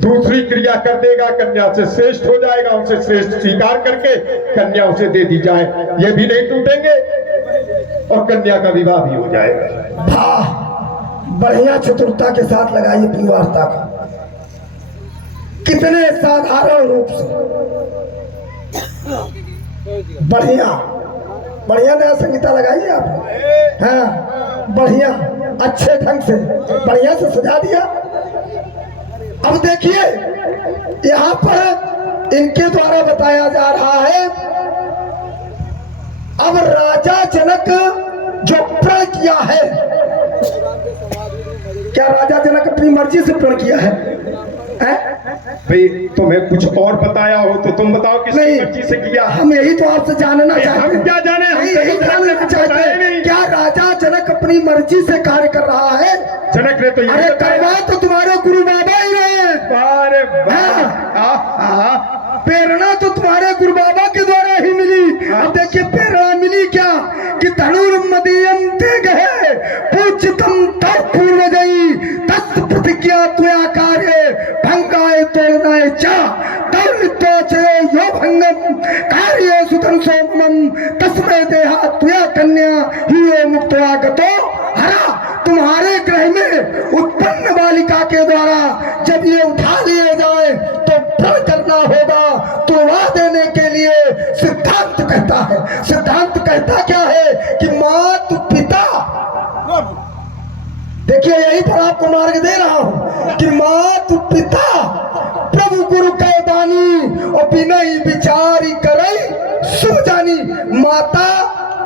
दूसरी क्रिया कर देगा, कन्या से श्रेष्ठ हो जाएगा। उसे श्रेष्ठ स्वीकार करके कन्या उसे दे दी जाए, ये भी नहीं टूटेंगे और कन्या का विवाह भी हो जाएगा। वाह, बढ़िया चतुरता के साथ लगाइए अपनी वार्ता को, कितने साधारण रूप से बढ़िया बढ़िया नया संगीता लगाइए आप। हाँ बढ़िया, अच्छे ढंग से बढ़िया से सजा दिया। अब देखिए यहाँ पर इनके द्वारा बताया जा रहा है, अब राजा जनक जो प्रण किया है, क्या राजा जनक अपनी मर्जी से प्रण किया है? भाई तुम्हें कुछ और बताया हो तो तुम बताओ किस मर्जी से किया। हम यही तो आपसे जानना चाहते हैं। हम क्या जाने, हम यही जानना चाहते हैं क्या राजा जनक अपनी मर्जी से कार्य कर रहा है? जनक ने तो अरे करवा तो तुम्हारे गुरु बाबा ही रहे, प्रेरणा तो तुम्हारे गुरु बाबा के द्वारा ही मिली। अब देखिए प्रेरणा मिली क्या कि धनुर्मदीयम ते गए पूज्यतम तब पूर्वजयी तस् प्रतिज्ञा तुया कार्य भंगाए तोड़नाए चा तर्मित्वाचयो यो भंगम कार्य सुधन सोमम तस्मै देहा तुया कन्या ही यो मुक्तवा गतो हरा। तुम्हारे ग्रह में उत्पन्न बालिका के द्वारा जब ये उठा लिए जाए तो प्रण करना होगा, तोड़वा देने के लिए सिद्धांत कहता है। सिद्धांत कहता क्या है कि मातु पिता, देखिए यही पर आपको मार्ग दे रहा हूं कि मातु पिता प्रभु गुरु कै बानी और बिनई विचारी करई सो जानी। माता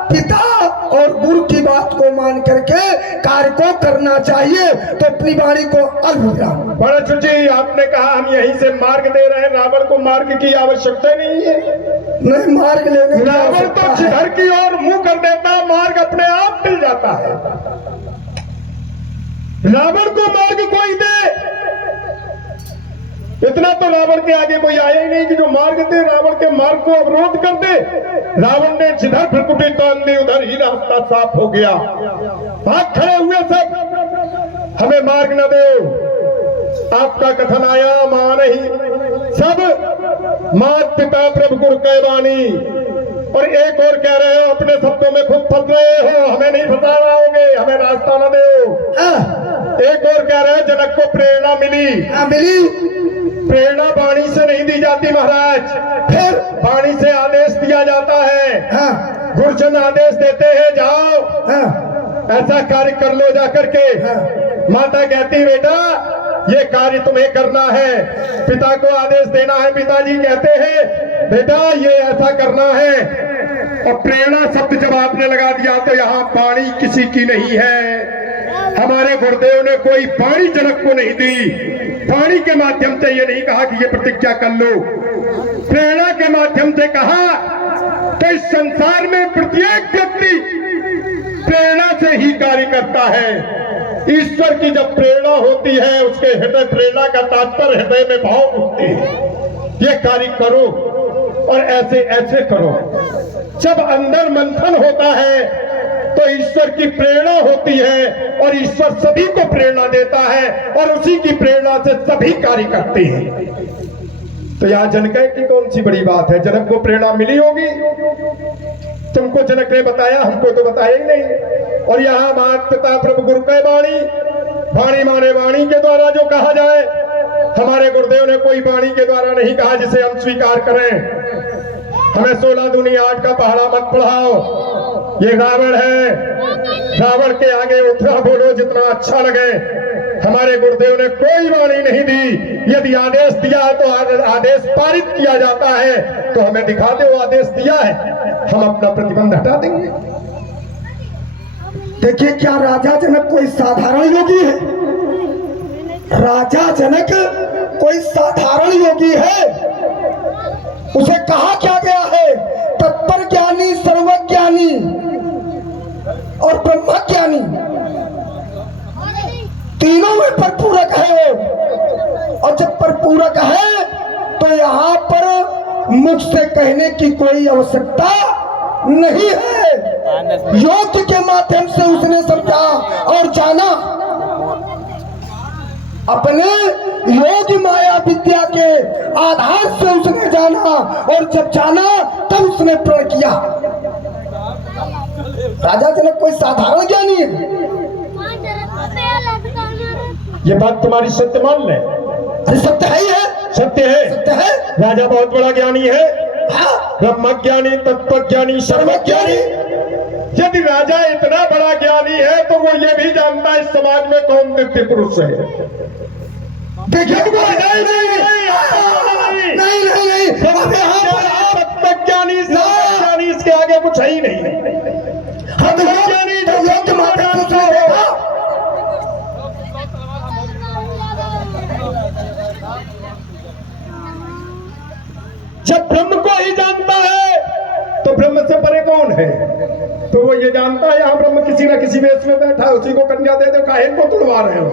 पिता और गुरु की बात को मान करके कार्य को करना चाहिए, तो अपनी वाणी को अलविराम। परंतु जी आपने कहा हम यहीं से मार्ग दे रहे हैं, रावण को मार्ग की आवश्यकता नहीं है। नहीं मार्ग लेने रावण तो जिधर की ओर मुंह कर देता, मार्ग अपने आप मिल जाता है। रावण को मार्ग कोई दे, इतना तो रावण के आगे कोई आया ही नहीं कि जो मार्ग दे, रावण के मार्ग को अवरोध कर दे। रावण ने जिधर भ्रकुटी तान दी उधर ही रास्ता साफ हो गया। भाग खड़े हुए सब, हमें मार्ग न दो। आपका कथन आया मां नहीं, सब मात पिता प्रभु गुरु कै बानी। और एक और कह रहे हो, अपने शब्दों में खुद फंस रहे हो, हमें नहीं फंसा होगे, हमें रास्ता न दो। एक और कह रहे हो जनक को प्रेरणा मिली। मिली, प्रेरणा वाणी से नहीं दी जाती महाराज, फिर वाणी से आदेश दिया जाता है। गुरुजन आदेश देते हैं जाओ ऐसा कार्य कर लो जा करके। माता कहती बेटा ये कार्य तुम्हें करना है, पिता को आदेश देना है। पिताजी कहते हैं बेटा ये ऐसा करना है। और प्रेरणा शब्द जब आपने लगा दिया तो यहाँ वाणी किसी की नहीं है। हमारे गुरुदेव ने कोई वाणी जनक को नहीं दी। वाणी के माध्यम से ये नहीं कहा कि ये प्रतिज्ञा कर लो, प्रेरणा के माध्यम से कहा तो इस संसार में प्रत्येक व्यक्ति प्रेरणा से ही कार्य करता है। ईश्वर की जब प्रेरणा होती है उसके हृदय, प्रेरणा का तात्पर्य हृदय में भाव उठते हैं, ये कार्य करो और ऐसे ऐसे करो। जब अंदर मंथन होता है तो ईश्वर की प्रेरणा होती है और ईश्वर सभी को प्रेरणा देता है और उसी की प्रेरणा से सभी कार्य करते हैं। तो यहाँ जनक की कौन सी बड़ी बात है? जनक को प्रेरणा मिली होगी, तुमको जनक ने बताया, हमको तो बताया ही नहीं। और यहाँ मात पिता प्रभु गुरु के वाणी, वाणी माने वाणी के द्वारा जो कहा जाए, हमारे गुरुदेव ने कोई वाणी के द्वारा नहीं कहा जिसे हम स्वीकार करें। हमें 16 दूनी 8 का पहाड़ा मत पढ़ाओ, ये रावण है, रावण के आगे उतना बोलो जितना अच्छा लगे। हमारे गुरुदेव ने कोई वाणी नहीं दी। यदि आदेश दिया है तो आदेश पारित किया जाता है, तो हमें दिखा दे वो आदेश दिया है, हम अपना प्रतिबंध हटा देंगे। देखिए, क्या राजा जनक कोई साधारण योगी है? राजा जनक कोई साधारण योगी है? उसे कहा क्या गया है? तत्पर ज्ञानी, सर्वज्ञानी और ब्रह्म ज्ञानी, तीनों में परिपूरक है। और जब परिपूरक है तो यहाँ पर मुख से कहने की कोई आवश्यकता नहीं है। योग के माध्यम से उसने समझा और जाना, अपने योग माया विद्या के आधार से उसने जाना, और जब जाना तब उसने प्रण किया। राजा जनक कोई साधारण ज्ञानी है? ये बात तुम्हारी सत्य मान ले। अरे सत्य है ही है, सत्य है, सत्य है। राजा बहुत बड़ा ज्ञानी है, हाँ, ब्रह्मज्ञानी, तत्वज्ञानी, सर्वज्ञानी। यदि राजा इतना बड़ा ज्ञानी है तो वो ये भी जानता है इस समाज में कौन दिव्य पुरुष है। देखिए, नहीं तत्वज्ञानी, सर्वज्ञानी, इसके आगे कुछ है ही नहीं। तत्वज्ञानी जो योग माध्यम से होगा, जब ब्रह्म को ही जानता है तो ब्रह्म से परे कौन है? तो वो ये जानता है यहाँ ब्रह्म किसी न किसी वेश में बैठा है, उसी को कन्या दे दो, काहे को तुड़वा रहे हो?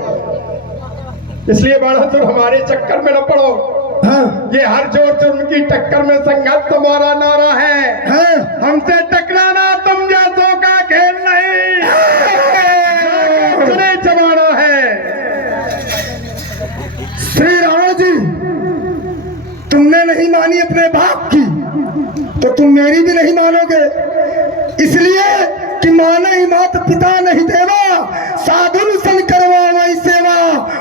इसलिए बड़ा तुम हमारे चक्कर में न पड़ो। हाँ। ये हर जोर जुर्म की टक्कर में संघर्ष तुम्हारा नारा है। हाँ। हमसे टकराना तुम जैसों का खेल नहीं, चुने जमाना है। श्री राणा जी, तुमने नहीं मानी अपने बाप की तो तुम मेरी भी नहीं मानोगे, इसलिए कि माने ही मात पिता नहीं देवा, साधुन सन करवा वही सेवा,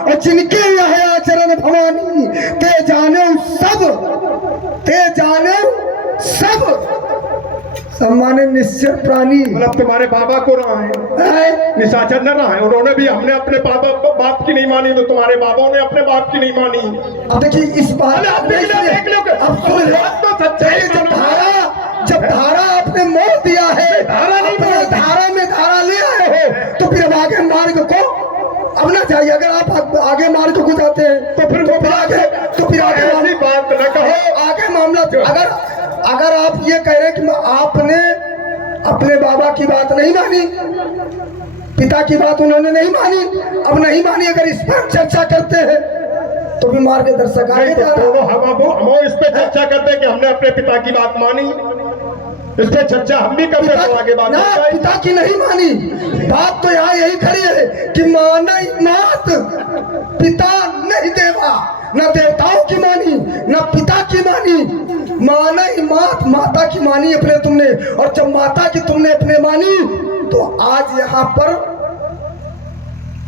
और जिनके यह आचरण भवानी, ते जाने सब, ते जाने सब सम्माने निश्चय प्राणी। मतलब तुम्हारे बाबा को रहा है, निशाचर न रहा है, उन्होंने भी, हमने अपने बाप की नहीं मानी तो तुम्हारे बाबा ने अपने बाप की नहीं मानी। अब देखिए इस बात, तो सच्चाई जब धारा आपने मोड़ दिया है, धारा नहीं, धारा में धारा ले आए हो, तो फिर अब आगे मार्ग को अब ना चाहिए। अगर आप आगे मार्ग को जाते हैं तो फिर आगे ऐसी बात न कहो, आगे मामला। अगर आप ये कह रहे हैं कि आपने अपने बाबा की बात नहीं मानी, पिता की बात उन्होंने नहीं मानी, अब नहीं मानी, अगर इस पर चर्चा करते हैं तो भी मार्गदर्शक आगे जा रहे हैं। हम इस पे चर्चा करते हैं कि हमने अपने पिता की बात मानी, इस पे चर्चा हम भी करते हैं, तो आगे बात ना पिता की नहीं मानी। बात तो यहाँ यही खड़ी है कि माना मात पिता नहीं देवा, न देवताओं की मानी न पिता की मानी, माना ही मात माता की मानी अपने तुमने। और जब माता की तुमने अपने मानी तो आज यहाँ पर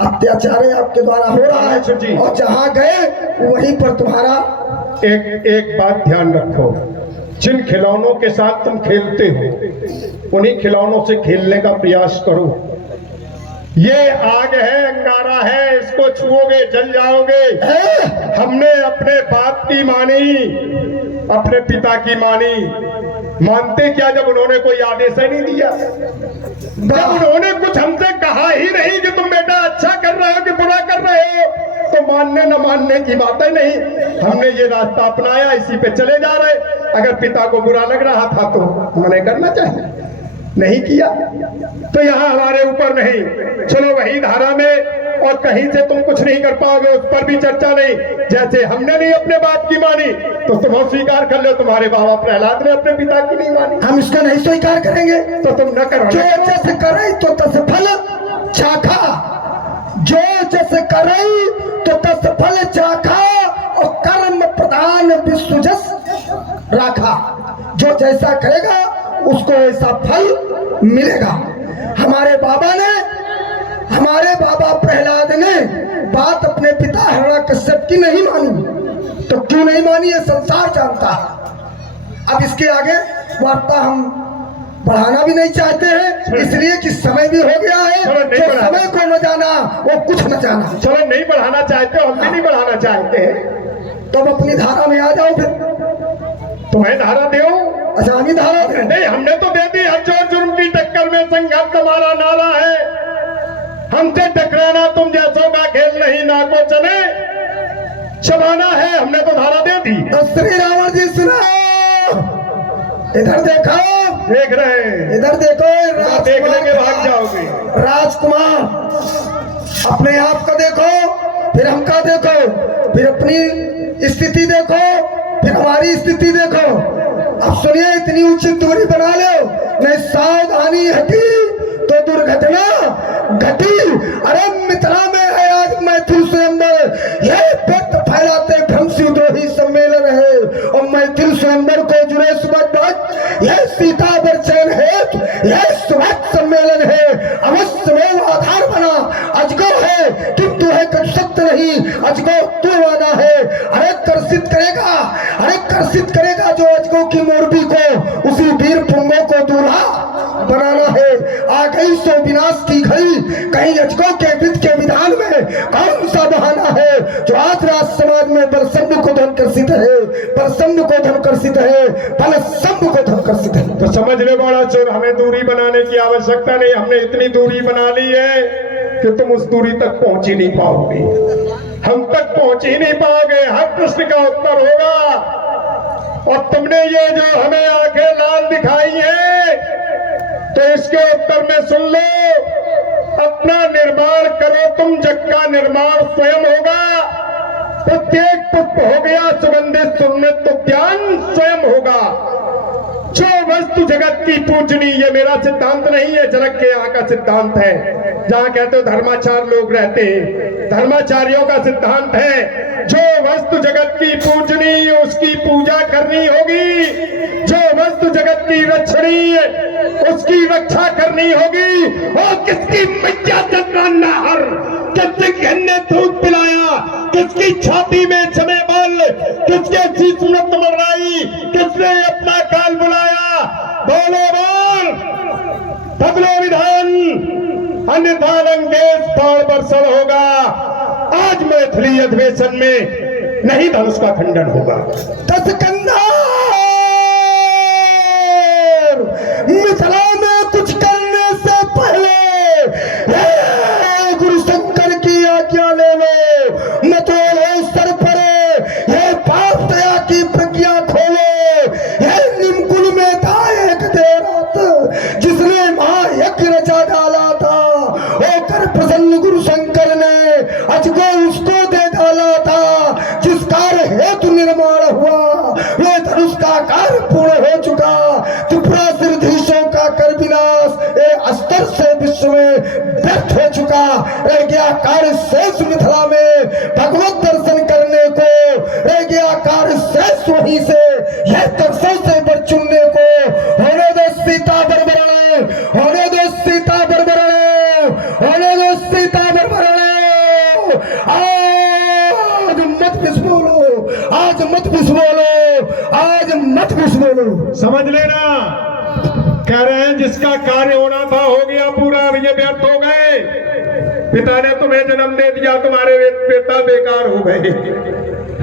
अत्याचार आपके द्वारा हो रहा है, और जहाँ गए वहीं पर तुम्हारा एक बात ध्यान रखो, जिन खिलौनों के साथ तुम खेलते हो उन्हीं खिलौनों से खेलने का प्रयास करो। ये आग है, अंगारा है, इसको छुओगे जल जाओगे। हमने अपने बाप की मानी, अपने पिता की मानी, मानते क्या जब उन्होंने कोई आदेश ही नहीं दिया, जब उन्होंने कुछ हमसे कहा ही नहीं कि तुम बेटा अच्छा कर रहे हो कि बुरा कर रहे हो, तो मानने न मानने की बात है नहीं। हमने ये रास्ता अपनाया, इसी पे चले जा रहे। अगर पिता को बुरा लग रहा था तो मना करना चाहिए, नहीं किया तो यहाँ हमारे ऊपर नहीं। चलो वही धारा में, और कहीं से तुम कुछ नहीं कर पाओगे, उस पर भी चर्चा नहीं। जैसे हमने नहीं अपने बाप की मानी तो तुम स्वीकार कर लो, तुम्हारे बाबा प्रहलाद ने अपने पिता की नहीं मानी, हम इसका नहीं स्वीकार करेंगे। तो तुम न करो। जो जैसे करे तो तस फल चाखा, जो जैसे करे तो तस फल चाखा, और कर्म प्रधान विश्व जस राखा। जो जैसा करेगा उसको ऐसा फल मिलेगा। हमारे बाबा प्रहलाद ने बात अपने पिता हिरण्यकश्यप की नहीं मानी, तो क्यों नहीं मानी ये संसार जानता है। अब इसके आगे वार्ता हम बढ़ाना भी नहीं चाहते हैं, इसलिए कि समय भी हो गया है। जो समय को न जाना वो कुछ न जाना। चलो नहीं बढ़ाना चाहते, हम भी नहीं बढ़ाना चाहते, तो अब अपनी धारा में आ जाओ। फिर तुम्हें धारा दो। अच्छा, हम ही धारा दें? नहीं, हमने तो दे दी। हर जोर जुर्म की टक्कर में संघर्ष हमारा नारा है। हमसे टकराना तुम जैसों का खेल नहीं, ना को चले चबाना है। हमने तो धारा दे दी। तो श्री रावण जी सुनो, इधर देखो। देख रहे हैं, इधर देखो। देख लेंगे भाग जाओगे। राजकुमार, अपने आप को देखो, फिर हमका देखो, फिर अपनी स्थिति देखो, फिर हमारी स्थिति देखो। अब सुनिए, इतनी उचित दूरी बना लो, नहीं सावधानी हटी तो दुर्घटना घटी। अरे मिथिला में है आज मैथिल स्वयंवर, यह व्यक्त फैलाते भ्रमशिवद्रोही सम्मेलन है। और मैथिल स्वयंवर को जुड़े सुबह यह सीतावर चयन हेतु यह सुबह सम्मेलन है। अवश्य में आधार बना अजगो है, किंतु है कर सत्य नहीं, अजगो तू आना है। अरे कर्षित करेगा, अरे कर्षित करेगा जो अजगो की मोरबी को, उसी वीर पुंगों को दूल्हा बनाना है। आ गई सो विनाश की घड़ी, कहीं अजगो के विध के विधान में कौन सा बहाना है जो आज राज समाज में बलसंभ को धन कर्षित है, बलसंभ को धन कर्षित है, बलसंभ को धन कर्षित है। तो समझ ले बड़ा चोर, हमें दूरी बनाने की आवश्यकता नहीं। हमने इतनी दूरी बना ली है कि तुम उस दूरी तक पहुंच ही नहीं पाओगे, हम तक पहुंच ही नहीं पाओगे। हर प्रश्न का उत्तर होगा। और तुमने ये जो हमें आंखें लाल दिखाई है, तो इसके उत्तर में सुन लो। अपना निर्माण करो तुम, जग का निर्माण स्वयं होगा। प्रत्येक पुष्प हो गया सुगंधित, सुगंधित उद्यान स्वयं होगा। जो वस्तु जगत की पूजनी, ये मेरा सिद्धांत नहीं है, जनक के यहाँ का सिद्धांत है। जहाँ कहते हो धर्माचार लोग रहते हैं, धर्माचार्यों का सिद्धांत है। जो वस्तु जगत की पूजनी, उसकी पूजा करनी होगी। जो वस्तु जगत की रक्षणी, उसकी रक्षा करनी होगी। और किसकी मैया चंद्राना हर, किसके घन्ने दूध पिलाया, किसकी छाती में जमे बल, किसके शीश में तमराई, किसने अपना काल बुलाया। बोलो बोल तबलो विधान, अन्यथा लंकेश बाण बरसण होगा। आज मैथिली अधिवेशन में नहीं धनुष का खंडन होगा। मिथिला में कुछ करने से पहले गुरु शंकर की आज्ञा ले लो, न तो सर पर यह पाप दया की प्रज्ञा खोलो। यह निमकुल में था एक देवरात, जिसने महायज्ञ रचा डाला था, होकर प्रसन्न गुरु शंकर ने अजगो उसको दे डाला था। जिस कार्य हेतु निर्माण हुआ वह धनुष का कार्य पूर्ण हो चुका। त्रिपुरा सिरधीशों का कर विनाश स्तर से विश्व में व्यर्थ हो चुका। रह गया कार्य शेष मिथिला में भगवत दर्शन करने को, रह गया कार्य शेष वहीं से यह दर्शन से बढ़ चुनने को। होने दो सीता बरबरणे, होने दो सीता बरबरणे, होने दो सीता बरबरणे। आज मत बिस्मोलो, आज मत बिस्मोलो, आज मत बिस्मोलो। समझ लेना, कह रहे हैं जिसका कार्य होना था हो गया पूरा, अब ये व्यर्थ हो गए। पिता ने तुम्हें जन्म दे दिया, तुम्हारे पिता बेकार हो गए,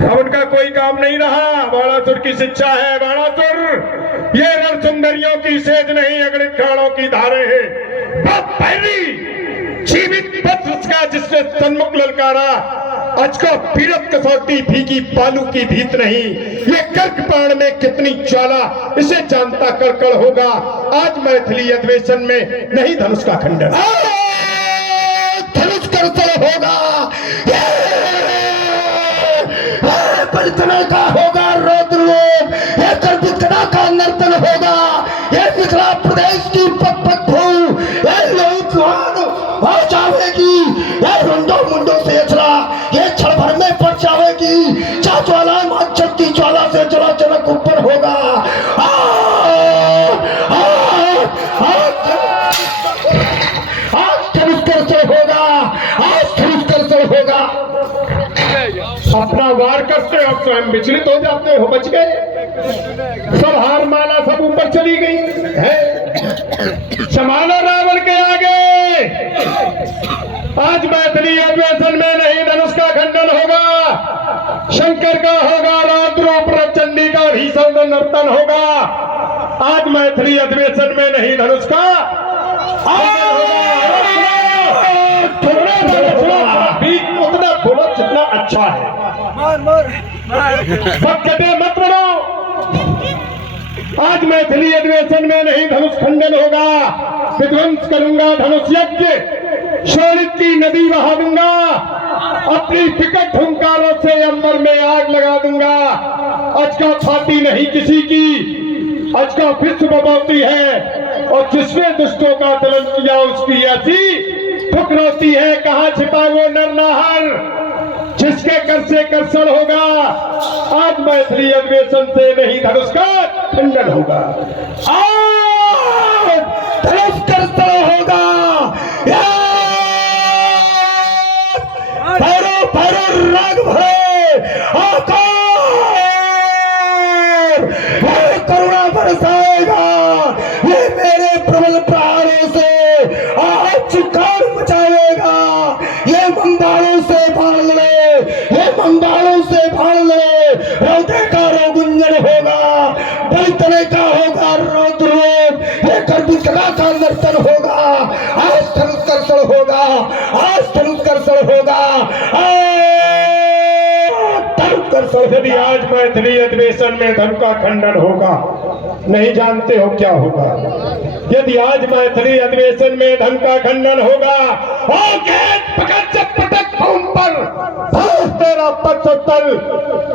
अब उनका कोई काम नहीं रहा। बाणासुर की शिक्षा है, बाणासुर ये रण सुंदरियों की सेज नहीं, अगणित खाड़ों की धारे है। बहुत पहली जीवित पत्र का जिसने सन्मुख ललकारा, आज को पीड़त कसौटी फीकी पालू की भीत नहीं, ये कर्क प्राण में कितनी ज्वाला, इसे जानता कड़कड़ होगा। आज मैथिली अधिवेशन में नहीं धनुष का खंडन, धनुष कर्तन होगा, परितनय का होगा रौद्रलोक, ये कर्पितकला का नर्तन होगा, ये मिथिला प्रदेश की पग पग भू, ये लोकवाद हो जाएगी, ये रुंडो मुंडो से अचला, ये क्षण भर में पड़ जाएगी, ज्वाला माचक की ज्वाला से जला जनक ऊपर होगा। आज धनुष कर्तन होगा, आज धनुष कर्तन होगा। अपना वार करते हो, स्वयं विचलित हो जाते हो, बच गए, सब हार माला सब ऊपर चली गई है। संभालो रावण के आगे, आज मैथिली अधिवेशन में नहीं धनुष का खंडन होगा, शंकर का होगा, रौद्र चंडी का भीषण नर्तन होगा। आज मैथिली अधिवेशन में नहीं धनुष का उतना बोलो जितना अच्छा है, मत बोलो। आज मैथिली अधिवेशन में नहीं धनुष खंडन होगा, विध्वंस करूंगा धनुष यज्ञ, शोणित की नदी बहा दूंगा, अपनी विकट हुंकारों से अंबर में आग लगा दूंगा। आज का छाती नहीं किसी की, आज का विश्व बबौती है, और जिसने दुष्टों का दलन किया उसकी ऐसी फुकरौती है। कहाँ छिपा वो नरनाहर जिसके कर से कर्षण होगा। आज मैथिली अधिवेशन से नहीं धनुष का खंडन होगा, आज धनुष कर्तन होगा। भैरव भैरव राग भरे करुणा बरसाएगा, ये मेरे प्रबल प्राणों से आज चित्कार मचाएगा। ये मंगालों से भाड़ ले, ये मंगालों से भाड़ ले, रौदे का रोगुंजन होगा, बलितने का होगा रौद्रलोक, ये कर्पितकला का नर्तन होगा। आज धनुष कर्षण होगा, आज धनुष कर्षण होगा, यदि आज मैथिली अधिवेशन में धन का खंडन होगा, नहीं जानते हो क्या होगा। यदि आज मैथिली अधिवेशन में धन का खंडन होगा, पटक भूम पर तेरा पचहत्तर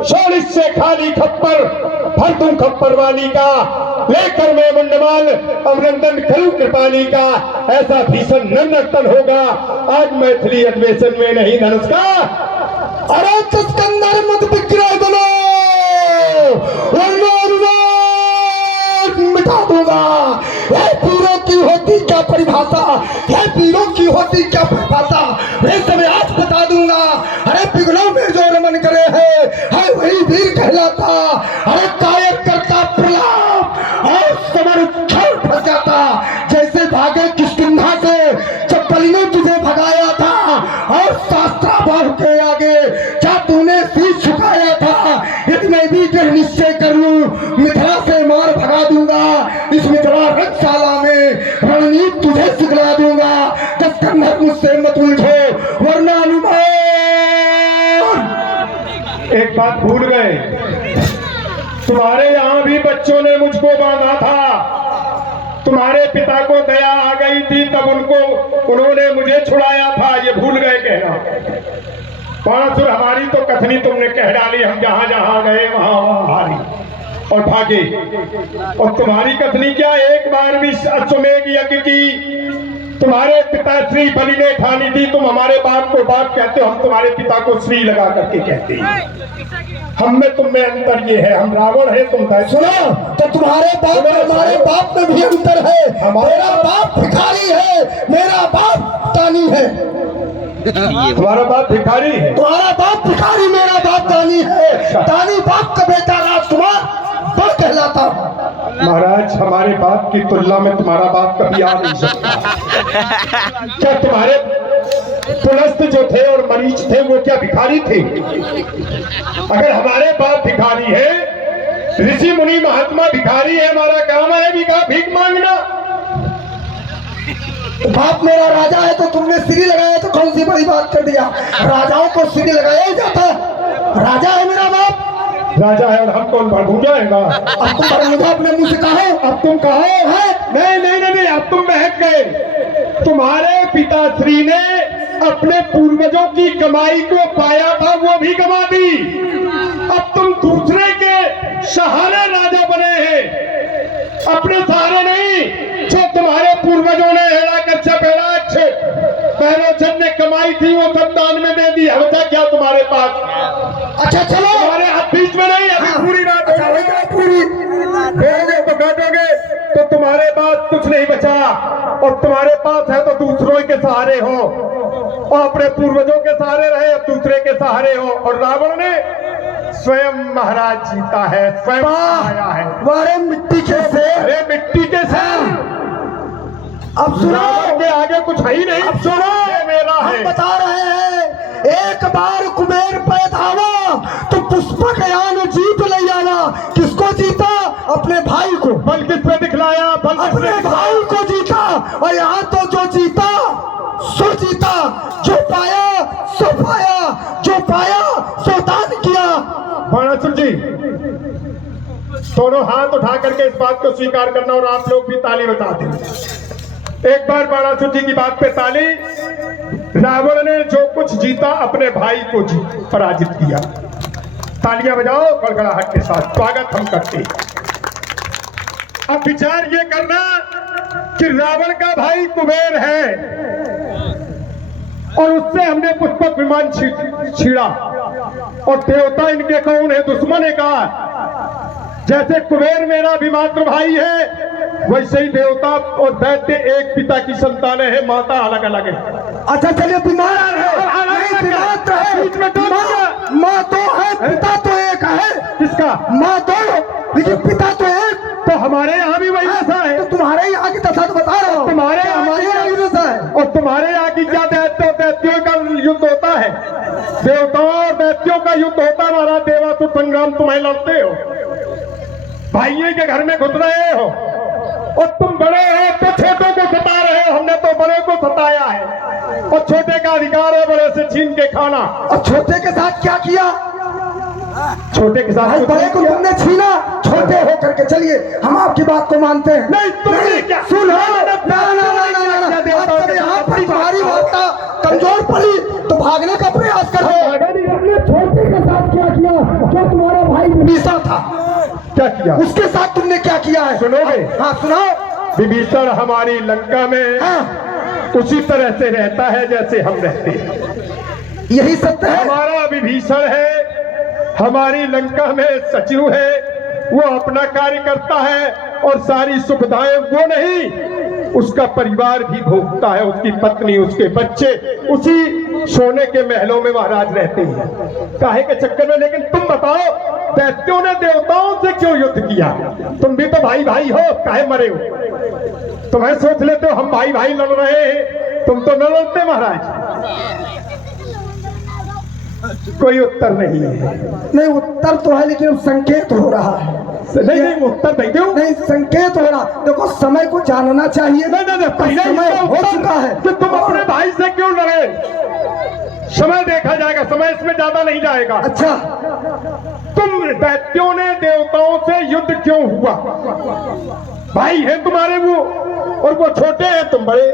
शोणित से खाली खप्पर भर दूं खप्पर वाली का, लेकर मैं मुंडमाल अभिनंदन करूं कृपाली का। ऐसा भीषण नर्तन होगा आज मैथिली अधिवेशन में नहीं धनुष का। अरे चस्कंदर मत बिखरा दो, मिटा दूंगा। ये पीरों की होती क्या परिभाषा, ये पीरों की होती क्या परिभाषा, वे सब आज बता दूंगा। अरे पिघलों में जो रमन करे है वही वीर कहलाता। अरे कायर करता प्रलाप और समर उछल फंस जाता, जैसे भागे किष्किंधा से जब बलि ने तुझे भगाया था, और शास्त्रा बाहु के आगे क्या तूने शीश झुकाया था। यदि मैं भी दृढ़ निश्चय कर लूं, मिथिला से मार भगा दूंगा। इस मिथिला रंगशाला में रणनीति तुझे सिखला दूंगा। चस्कंदर मुझसे मत उलझो वरना अनुमान। एक बात भूल गए, तुम्हारे यहाँ भी बच्चों ने मुझको बांधा था, तुम्हारे पिता को दया आ गई थी तब उन्होंने मुझे छुड़ाया था, ये भूल गए कहना। बाणासुर हमारी तो कथनी तुमने कह डाली, हम जहां जहां गए वहां हारी और भागे। और तुम्हारी कथनी क्या, एक बार भी अश्वमेध यज्ञ की तुम्हारे पिता श्री बलि ने ठानी थी। तुम हमारे बाप को बाप कहते हो, हम तुम्हारे पिता को श्री लगा करके कहते हैं। हम में तुम में अंतर ये है, हम रावण है तुम है। सुनो तो तुम्हारे बाप में हमारे बाप में भी अंतर है। मेरा बाप भिखारी है, मेरा बाप दानी है। तुम्हारा बाप भिखारी है, तुम्हारा बाप भिखारी, मेरा बाप दानी है। दानी बाप का बेटा राजकुमार बड़ कहलाता। महाराज हमारे बाप की तुलना में तुम्हारा बाप कभी आ नहीं सकता। क्या पुलस्त जो थे और मरीज थे वो क्या भिखारी थे? अगर हमारे बाप भिखारी है, ऋषि मुनि महात्मा भिखारी है, हमारा काम है भीख मांगना। बाप मेरा राजा है तो तुमने सिरी लगाया तो कौन सी बड़ी बात कर दिया? राजाओं को सिरी लगाया ही जाता। राजा है मेरा बाप, राजा है और हम कौन भड़भूजा है? अब तुम भड़भूजा अपने मुंह से कहो। अब तुम कहो है? नहीं, अब तुम बहक गए। तुम्हारे पिताश्री ने अपने पूर्वजों की कमाई को पाया था, वो भी गवा दी। अब तुम दूसरे के सहारे राजा बने हैं, अपने सहारे नहीं। जो तुम्हारे पूर्वजों ने हेड़ा कच्चा पेड़ाच पहलोचन ने कमाई थी वो सब दान में दे दी। बचा क्या तुम्हारे पास? अच्छा चलो, तुम्हारे हाथ बीच में नहीं, अभी पूरी रात पूरी बोलोगे तो काटोगे तो तुम्हारे पास कुछ नहीं बचा। और तुम्हारे पास है तो दूसरों के सहारे हो, और अपने पूर्वजों के सहारे रहे, अब दूसरे के सहारे हो। और रावण ने स्वयं महाराज जीता है, स्वयं आया है। वारे मिट्टी के से, अरे मिट्टी के साथ अब सुनो, के आगे कुछ है ही नहीं। अब सुनो, ये मेरा हम है। बता रहे हैं, एक बार कुबेर पे धावा तो पुष्पक यान जीत ले आवा। किसको जीता? अपने भाई को। बल किस पे दिखलाया? बल अपने भाई को जीता। और यहाँ तो जो जीता सो जीता, जो पाया सो पाया, जो पाया सो दान किया। बाणासुर जी, दोनों हाथ उठा करके इस बात को स्वीकार करना और आप लोग भी ताली बजा दें। एक बार बाणासुर जी की बात पे ताली। रावण ने जो कुछ जीता अपने भाई को पराजित किया। तालियां बजाओ गड़गड़ाहट के साथ, स्वागत हम करते हैं। अब विचार ये करना कि रावण का भाई कुबेर है और उससे हमने पुष्पक विमान छीड़ा, और देवता इनके कौन है? दुश्मन है कहा। जैसे कुबेर मेरा भी मात्र भाई है, वैसे ही देवता और दैत्य एक पिता की संतान है, माता अलग अलग है। अच्छा चलिए, बीमार है, माँ तो है, पिता तो एक है। किसका? माँ तो, लेकिन पिता तो एक। तो हमारे यहाँ भी वही दशा है। तो तुम्हारे यहाँ की दशा तो बता रहा हूँ, तुम्हारे हमारे यहाँ की दशा है। और तुम्हारे यहाँ की क्या दैत्यों का युद्ध होता है? देवताओं और दैत्यों का युद्ध होता है। हमारा देवासुर संग्राम तुम्हें लड़ते हो, भाइयों के घर में घुस रहे हो, और तुम बड़े हो तो छोटों को सता रहे हो। हमने तो बड़े को सताया है, और छोटे का अधिकार है बड़े से छीन के खाना। और छोटे के साथ क्या किया? छोटे के साथ बड़े को तुमने छीना, छोटे हो करके। चलिए, हम आपकी बात को मानते हैं। नहीं, तुमने क्या सुन, यहाँ पर तुम्हारी वार्ता कमजोर पड़ी तो भागने का प्रयास करो। तुमने छोटे के साथ क्या किया? जो तुम्हारा भाई विभीषण था, क्या किया? उसके साथ तुमने क्या किया है? सुनोगे? हाँ सुनाओ। विभीषण हमारी लंका में उसी तरह से रहता है जैसे हम रहते हैं। यही सत्य है। हमारा विभीषण है, हमारी लंका में सचिव है, वो अपना कार्य करता है, और सारी सुविधाएं वो नहीं, उसका परिवार भी भोगता है, उसकी पत्नी, उसके बच्चे उसी सोने के महलों में महाराज रहते हैं। काहे के चक्कर में? लेकिन तुम बताओ, दैत्यों ने देवताओं से क्यों युद्ध किया? तुम भी तो भाई भाई हो, काहे मरे हो? तुम्हें सोच लेते हो हम भाई भाई लड़ रहे हैं, तुम तो न लड़ते महाराज। कोई उत्तर नहीं है। नहीं, उत्तर तो है, लेकिन संकेत हो रहा है। नहीं, उत्तर नहीं क्यों? नहीं, संकेत हो रहा। देखो, समय को जानना चाहिए। नहीं, पहले समय हो चुका है कि तुम अपने भाई से क्यों लड़े? समय देखा जाएगा, समय इसमें ज्यादा नहीं जाएगा। अच्छा, तुम दैत्यों ने देवताओं से युद्ध क्यों हुआ? भाई है तुम्हारे वो, और वो छोटे हैं, तुम बड़े।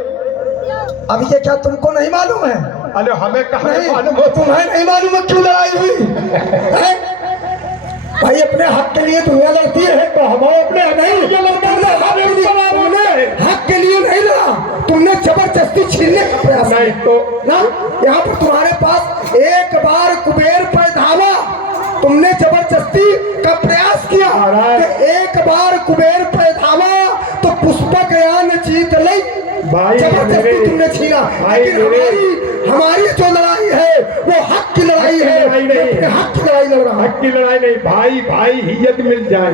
अब ये क्या तुमको नहीं मालूम है? अरे हमें कहाँ मालूम? तुम्हें नहीं मालूम है क्यों लड़ाई हुई है? भाई अपने हक के लिए दुनिया लड़ती है, तो हम अपने हक के लिए नहीं लड़ा, तुमने जबरदस्ती छीनने का प्रयास नहीं तो ना। यहाँ पर तुम्हारे पास एक बार कुबेर पर धावा, तुमने जबरदस्ती का प्रयास किया कि एक बार कुबेर पर धावा तो पुष्पक यान जीत ले। भाई जबरदस्ती तुमने छीना। लेकिन हमारी जो लड़ाई है वो हक की लड़ाई है। हक की लड़ाई लड़ रहा। हक की लड़ाई नहीं, भाई भाई ही यदि मिल जाए,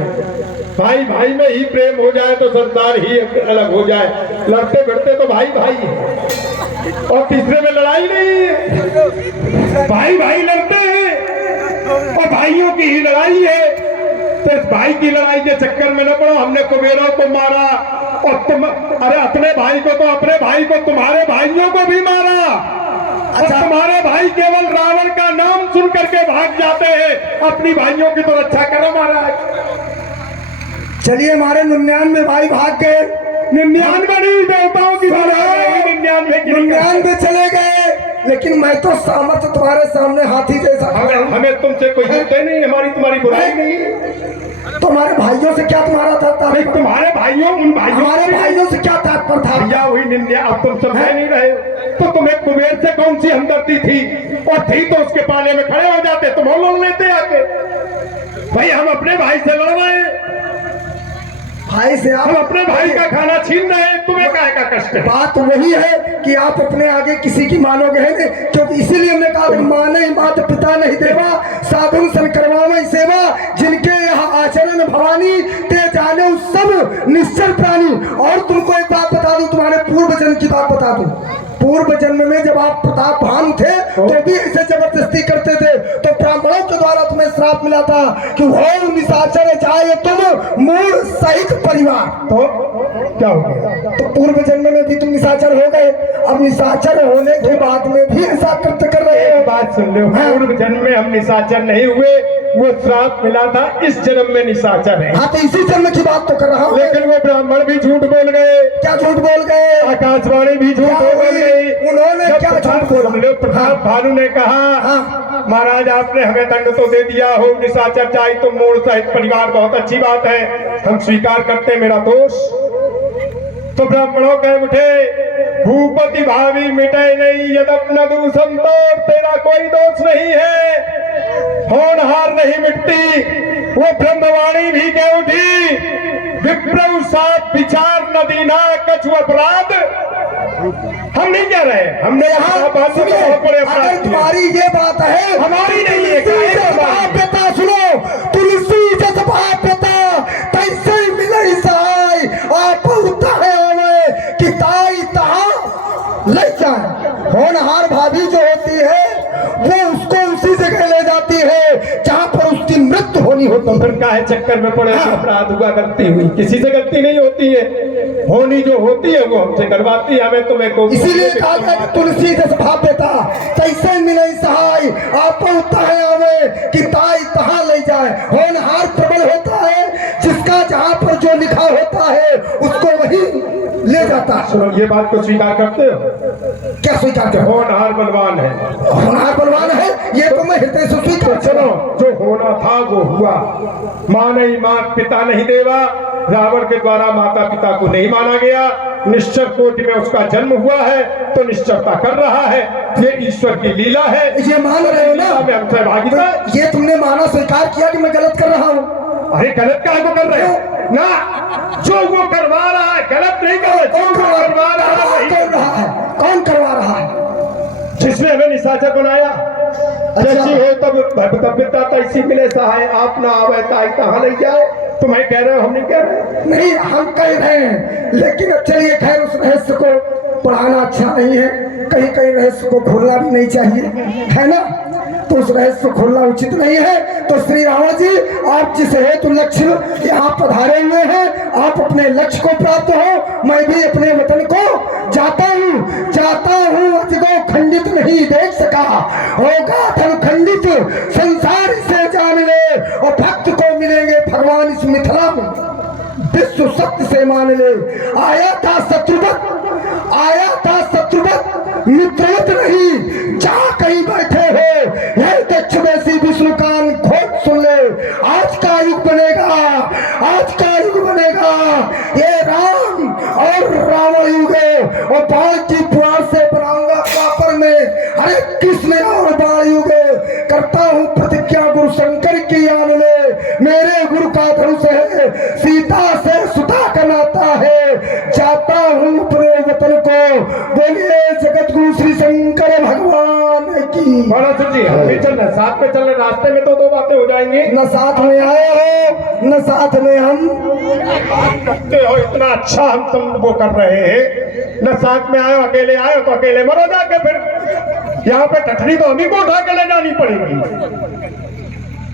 भाई भाई में ही प्रेम हो जाए तो संसार ही अलग हो जाए। लड़ते भिड़ते तो भाई भाई है। और तीसरे में लड़ाई नहीं है। भाई भाई लड़ते हैं और भाइयों की ही लड़ाई है। तो इस भाई की लड़ाई के चक्कर में न पड़ो। हमने कुबेरों को मारा और तुम अरे अपने भाई को तो अपने भाई को तुम्हारे भाइयों को भी मारा। अच्छा, तुम्हारे भाई केवल रावण का नाम सुन करके भाग जाते हैं। अपनी भाइयों की तो रक्षा करो महाराज। चलिए हमारे 99 भाई भाग गए, 99 नहीं, देवताओं की 99 चले गए, लेकिन मैं तो सामर्थ तुम्हारे सामने हाथी जैसा। हमें तुमसे कोई होते नहीं, हमारी तुम्हारी बुराई नहीं। तुम्हारे भाइयों से क्या तुम्हारा तात्पर्य? तुम्हारे भाइयों उन भाइयों हमारे भाइयों से क्या तात्पर्य था? भैया वही निंदा। अब तुम समझ नहीं रहे। तो तुम्हें कुबेर से कौन सी हमदर्दी थी? और थी तो उसके पाले में खड़े हो जाते, तुम और लोग लेते आके। भाई हम अपने भाई से लड़ रहे हैं, भाई से हम अपने भाई का खाना छीन रहे हैं, तुम्हें काहे का कष्ट है? बात वही है कि आप अपने आगे किसी की मानोगे है, क्योंकि इसीलिए हमने कहा माने मात पिता नहीं देवा, साधुन सन करवावे सेवा, जिनके यहाँ आचरण भवानी ते जाने सब निश्चल प्राणी। और तुमको एक बात बता दूं, तुम्हारे पूर्व जन्म की बात बता दूं। पूर्व जन्म में जब आप प्रताप भानु थे तो भी ऐसे जबरदस्ती करते थे, तो ब्राह्मणों के द्वारा तुम्हें श्राप मिला था कि हो निशाचर जाए तुम मूल सहित परिवार। तो क्या हो गया? तो पूर्व जन्म में भी तुम निशाचर हो गए, अब निशाचर होने के बाद में भी ऐसा कृत्य कर रहे हो। बात सुन लो, पूर्व जन्म में हम निशाचर नहीं हुए, वो श्राप मिला था, इस जन्म में निशाचर है। हाँ, तो इसी जन्म की बात तो कर रहा हूँ। लेकिन वो ब्राह्मण भी झूठ बोल गए। क्या झूठ बोल गए? आकाशवाणी भी झूठ बोल गई। उन्होंने क्या झूठ बोला? प्रताप भानु ने कहा, महाराज आपने हमें दंड तो दे दिया, हो निशाचर चाहे तो मूल सहित परिवार, बहुत अच्छी बात है, हम स्वीकार करते मेरा दोष। तो ब्राह्मणों कह उठे, भूपति भावी मिटे नहीं यदप न दूषण, तो तेरा कोई दोष नहीं है, होनहार नहीं मिटती। वो ब्रह्मवाणी भी कह उठी, विप्रव साथ विचार न दीना कछु अपराध। हम नहीं कह रहे, हमने यहाँ बहुत बड़े अपराध किए। तुम्हारी ये बात है, हमारी नहीं है। पिता सुनो, तुलसी जस पिता तैसे मिले सहाय, आप है कि ताई तहा ले जाए। होनहार भाभी जो होती है वो उसको उसी जगह ले जाती है जहाँ पर उसकी मृत्यु होनी होती है। फिर काहे चक्कर में पड़े? अपराध हुआ गलती हुई, किसी से गलती नहीं होती है, होनी जो होती है वो हमसे करवाती है। हमें तुम्हें को इसीलिए कहा गया कि तुलसी जस भाव्यता तैसे मिले सहाय, आप है आवे कि ताई तहा ले जाए। होनहार प्रबल होता है, जिसका जहाँ पर जो लिखा होता है उसको वही ले जाता है। सुनो, ये बात को स्वीकार करते हो? क्या स्वीकार करते? होनहार बलवान है, होनहार बलवान है, ये तो मैं हृदय से स्वीकार। चलो, जो होना था वो हुआ। माँ नहीं मात पिता नहीं देवा, रावण के द्वारा माता पिता को नहीं माना गया, निश्चर कोटि में उसका जन्म हुआ है तो निश्चरता कर रहा है, ये ईश्वर की लीला है। ये मान रहे हो ना? हम सहभागिता। ये तुमने माना, स्वीकार किया कि मैं गलत कर रहा हूँ? अरे गलत काहे को कर रहे हो ना? जो वो करवा रहा है गलत नहीं कर रहा। कौन करवा रहा है? कौन करवा रहा है? जिसने हमें निशाचर बनाया। जैसी हो तब पिता तैसी मिले सहाय, आप ना आवे ताई तहाँ नहीं जाए। तुम्हें कह रहे हो, हम नहीं कह रहे। नहीं, हम कह रहे हैं, लेकिन चलिए खैर, उस रहस्य को पढ़ाना अच्छा नहीं है, कहीं कहीं रहस्य को खोलना भी नहीं चाहिए, है ना? तो उस रहस्य को खोलना उचित नहीं है। तो श्री रावण जी, आप जिस हेतु लक्ष्य यहाँ पधारे हुए हैं, आप अपने लक्ष्य को प्राप्त हो, मैं भी अपने वतन को जाता हूँ, अजगो खंडित नहीं देख सका, होगा धन खंडित संसार से जान ले, और भक्त को मिलेंगे भगवान इस मिथिला में, विश्व सत्य से मान ले। आया था शत्रुवत मित्रवत नहीं, जहाँ कहीं बैठे हो यह दक्ष वैसी विष्णु कान खोल सुन ले। आज का युग बनेगा, ये राम और रावण युग है, और बाण की पुराण से बनाऊंगा द्वापर में हरे कृष्ण और बाण युग है। करता हूँ प्रतिज्ञा गुरु शंकर की आन ले, मेरे गुरु का धनुष है, सीता से सुता का नाता है, जाता हूँ अपने वतन को, बोलिए जगत गुरु श्री शंकर भगवान की। महाराज जी, हम भी चल रहे, साथ में चल रहे, रास्ते में तो दो बातें हो जाएंगी। न साथ में आए हो न साथ में हम बात करते हो, इतना अच्छा हम तुम वो कर रहे हैं, न साथ में आए तो अकेले मरो जाके। फिर यहाँ पे ठठरी तो हम ही को उठा के ले जानी पड़ेगी,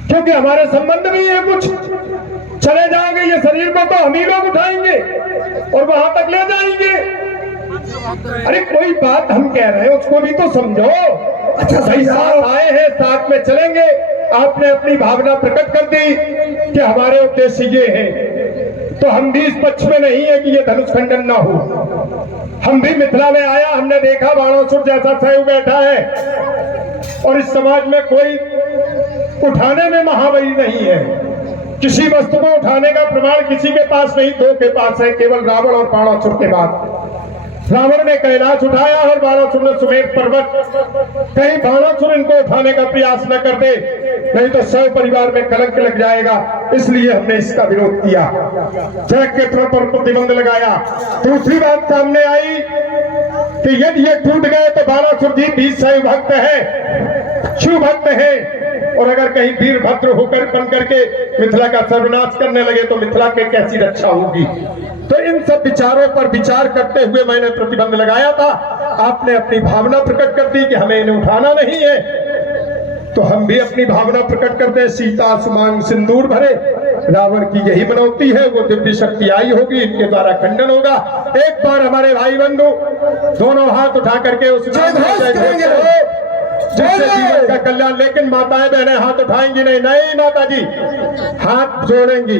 क्योंकि हमारे संबंध में ये कुछ चले जाएंगे, ये शरीर को तो हम ही लोग उठाएंगे और वहां तक ले जाएंगे। अरे कोई बात हम कह रहे हैं उसको भी तो समझो। अच्छा भाई साथ आए हैं, साथ में चलेंगे। आपने अपनी भावना प्रकट कर दी कि हमारे उद्देश्य ये है, तो हम भी इस पक्ष में नहीं है कि ये धनुष खंडन ना हो। हम भी मिथिला में आया, हमने देखा बाणासुर जैसा सैव बैठा है और इस समाज में कोई उठाने में महाबली नहीं है। किसी वस्तु को उठाने का प्रमाण किसी के पास नहीं, दो के पास है, केवल रावण और बाणासुर के बाद। रावण ने कैलाश उठाया और बाणासुर ने सुमेर पर्वत। कहीं बाणासुर इनको उठाने का प्रयास न कर दे, नहीं तो सौ परिवार में कलंक लग जाएगा। इसलिए हमने इसका विरोध किया, जग के तौर पर प्रतिबंध लगाया। दूसरी बात सामने आई कि यदि ये टूट गए तो बाणासुर जी भी शैव भक्त है, शिव भक्त है, और अगर कहीं वीरभद्र होकर बन करके मिथिला का सर्वनाश करने लगे तो मिथिला की कैसी रक्षा होगी। तो इन सब विचारों पर विचार करते हुए मैंने प्रतिबंध लगाया था। आपने अपनी भावना प्रकट कर दी कि हमें इन्हें उठाना नहीं है, तो हम भी अपनी भावना प्रकट करते हैं। सीता सुमांग सिंदूर भरे, रावण की यही मनौती है, वो दिव्य शक्ति आई होगी, इनके द्वारा खंडन होगा। एक बार हमारे भाई बंधु दोनों हाथ उठा करके उस जिससे जीवन का कल्याण। लेकिन माताएं बहनें हाथ उठाएंगी नहीं, नहीं माता जी हाथ जोड़ेंगी।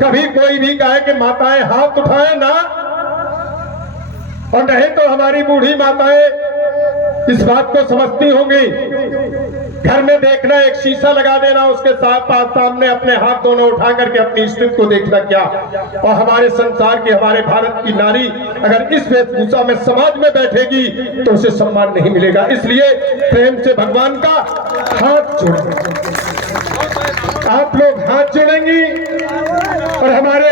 कभी कोई भी कहे कि माताएं हाथ उठाए ना, और नहीं तो हमारी बूढ़ी माताएं इस बात को समझती होंगी। घर में देखना, एक शीशा लगा देना, उसके पास सामने अपने हाथ दोनों उठा करके अपनी स्थिति को देखना क्या। और हमारे संसार की, हमारे भारत की नारी अगर इस वेशभूषा में समाज में बैठेगी तो उसे सम्मान नहीं मिलेगा। इसलिए प्रेम से भगवान का हाथ जोड़ेंगे, आप लोग हाथ जोड़ेंगी और हमारे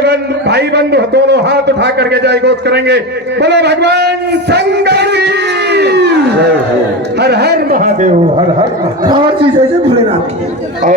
भाई बंधु दोनों हाथ उठा करके जय घोष करेंगे। बोलो भगवान शंकर की, हर हर महादेव, हर हर जैसे भोलेनाथ। और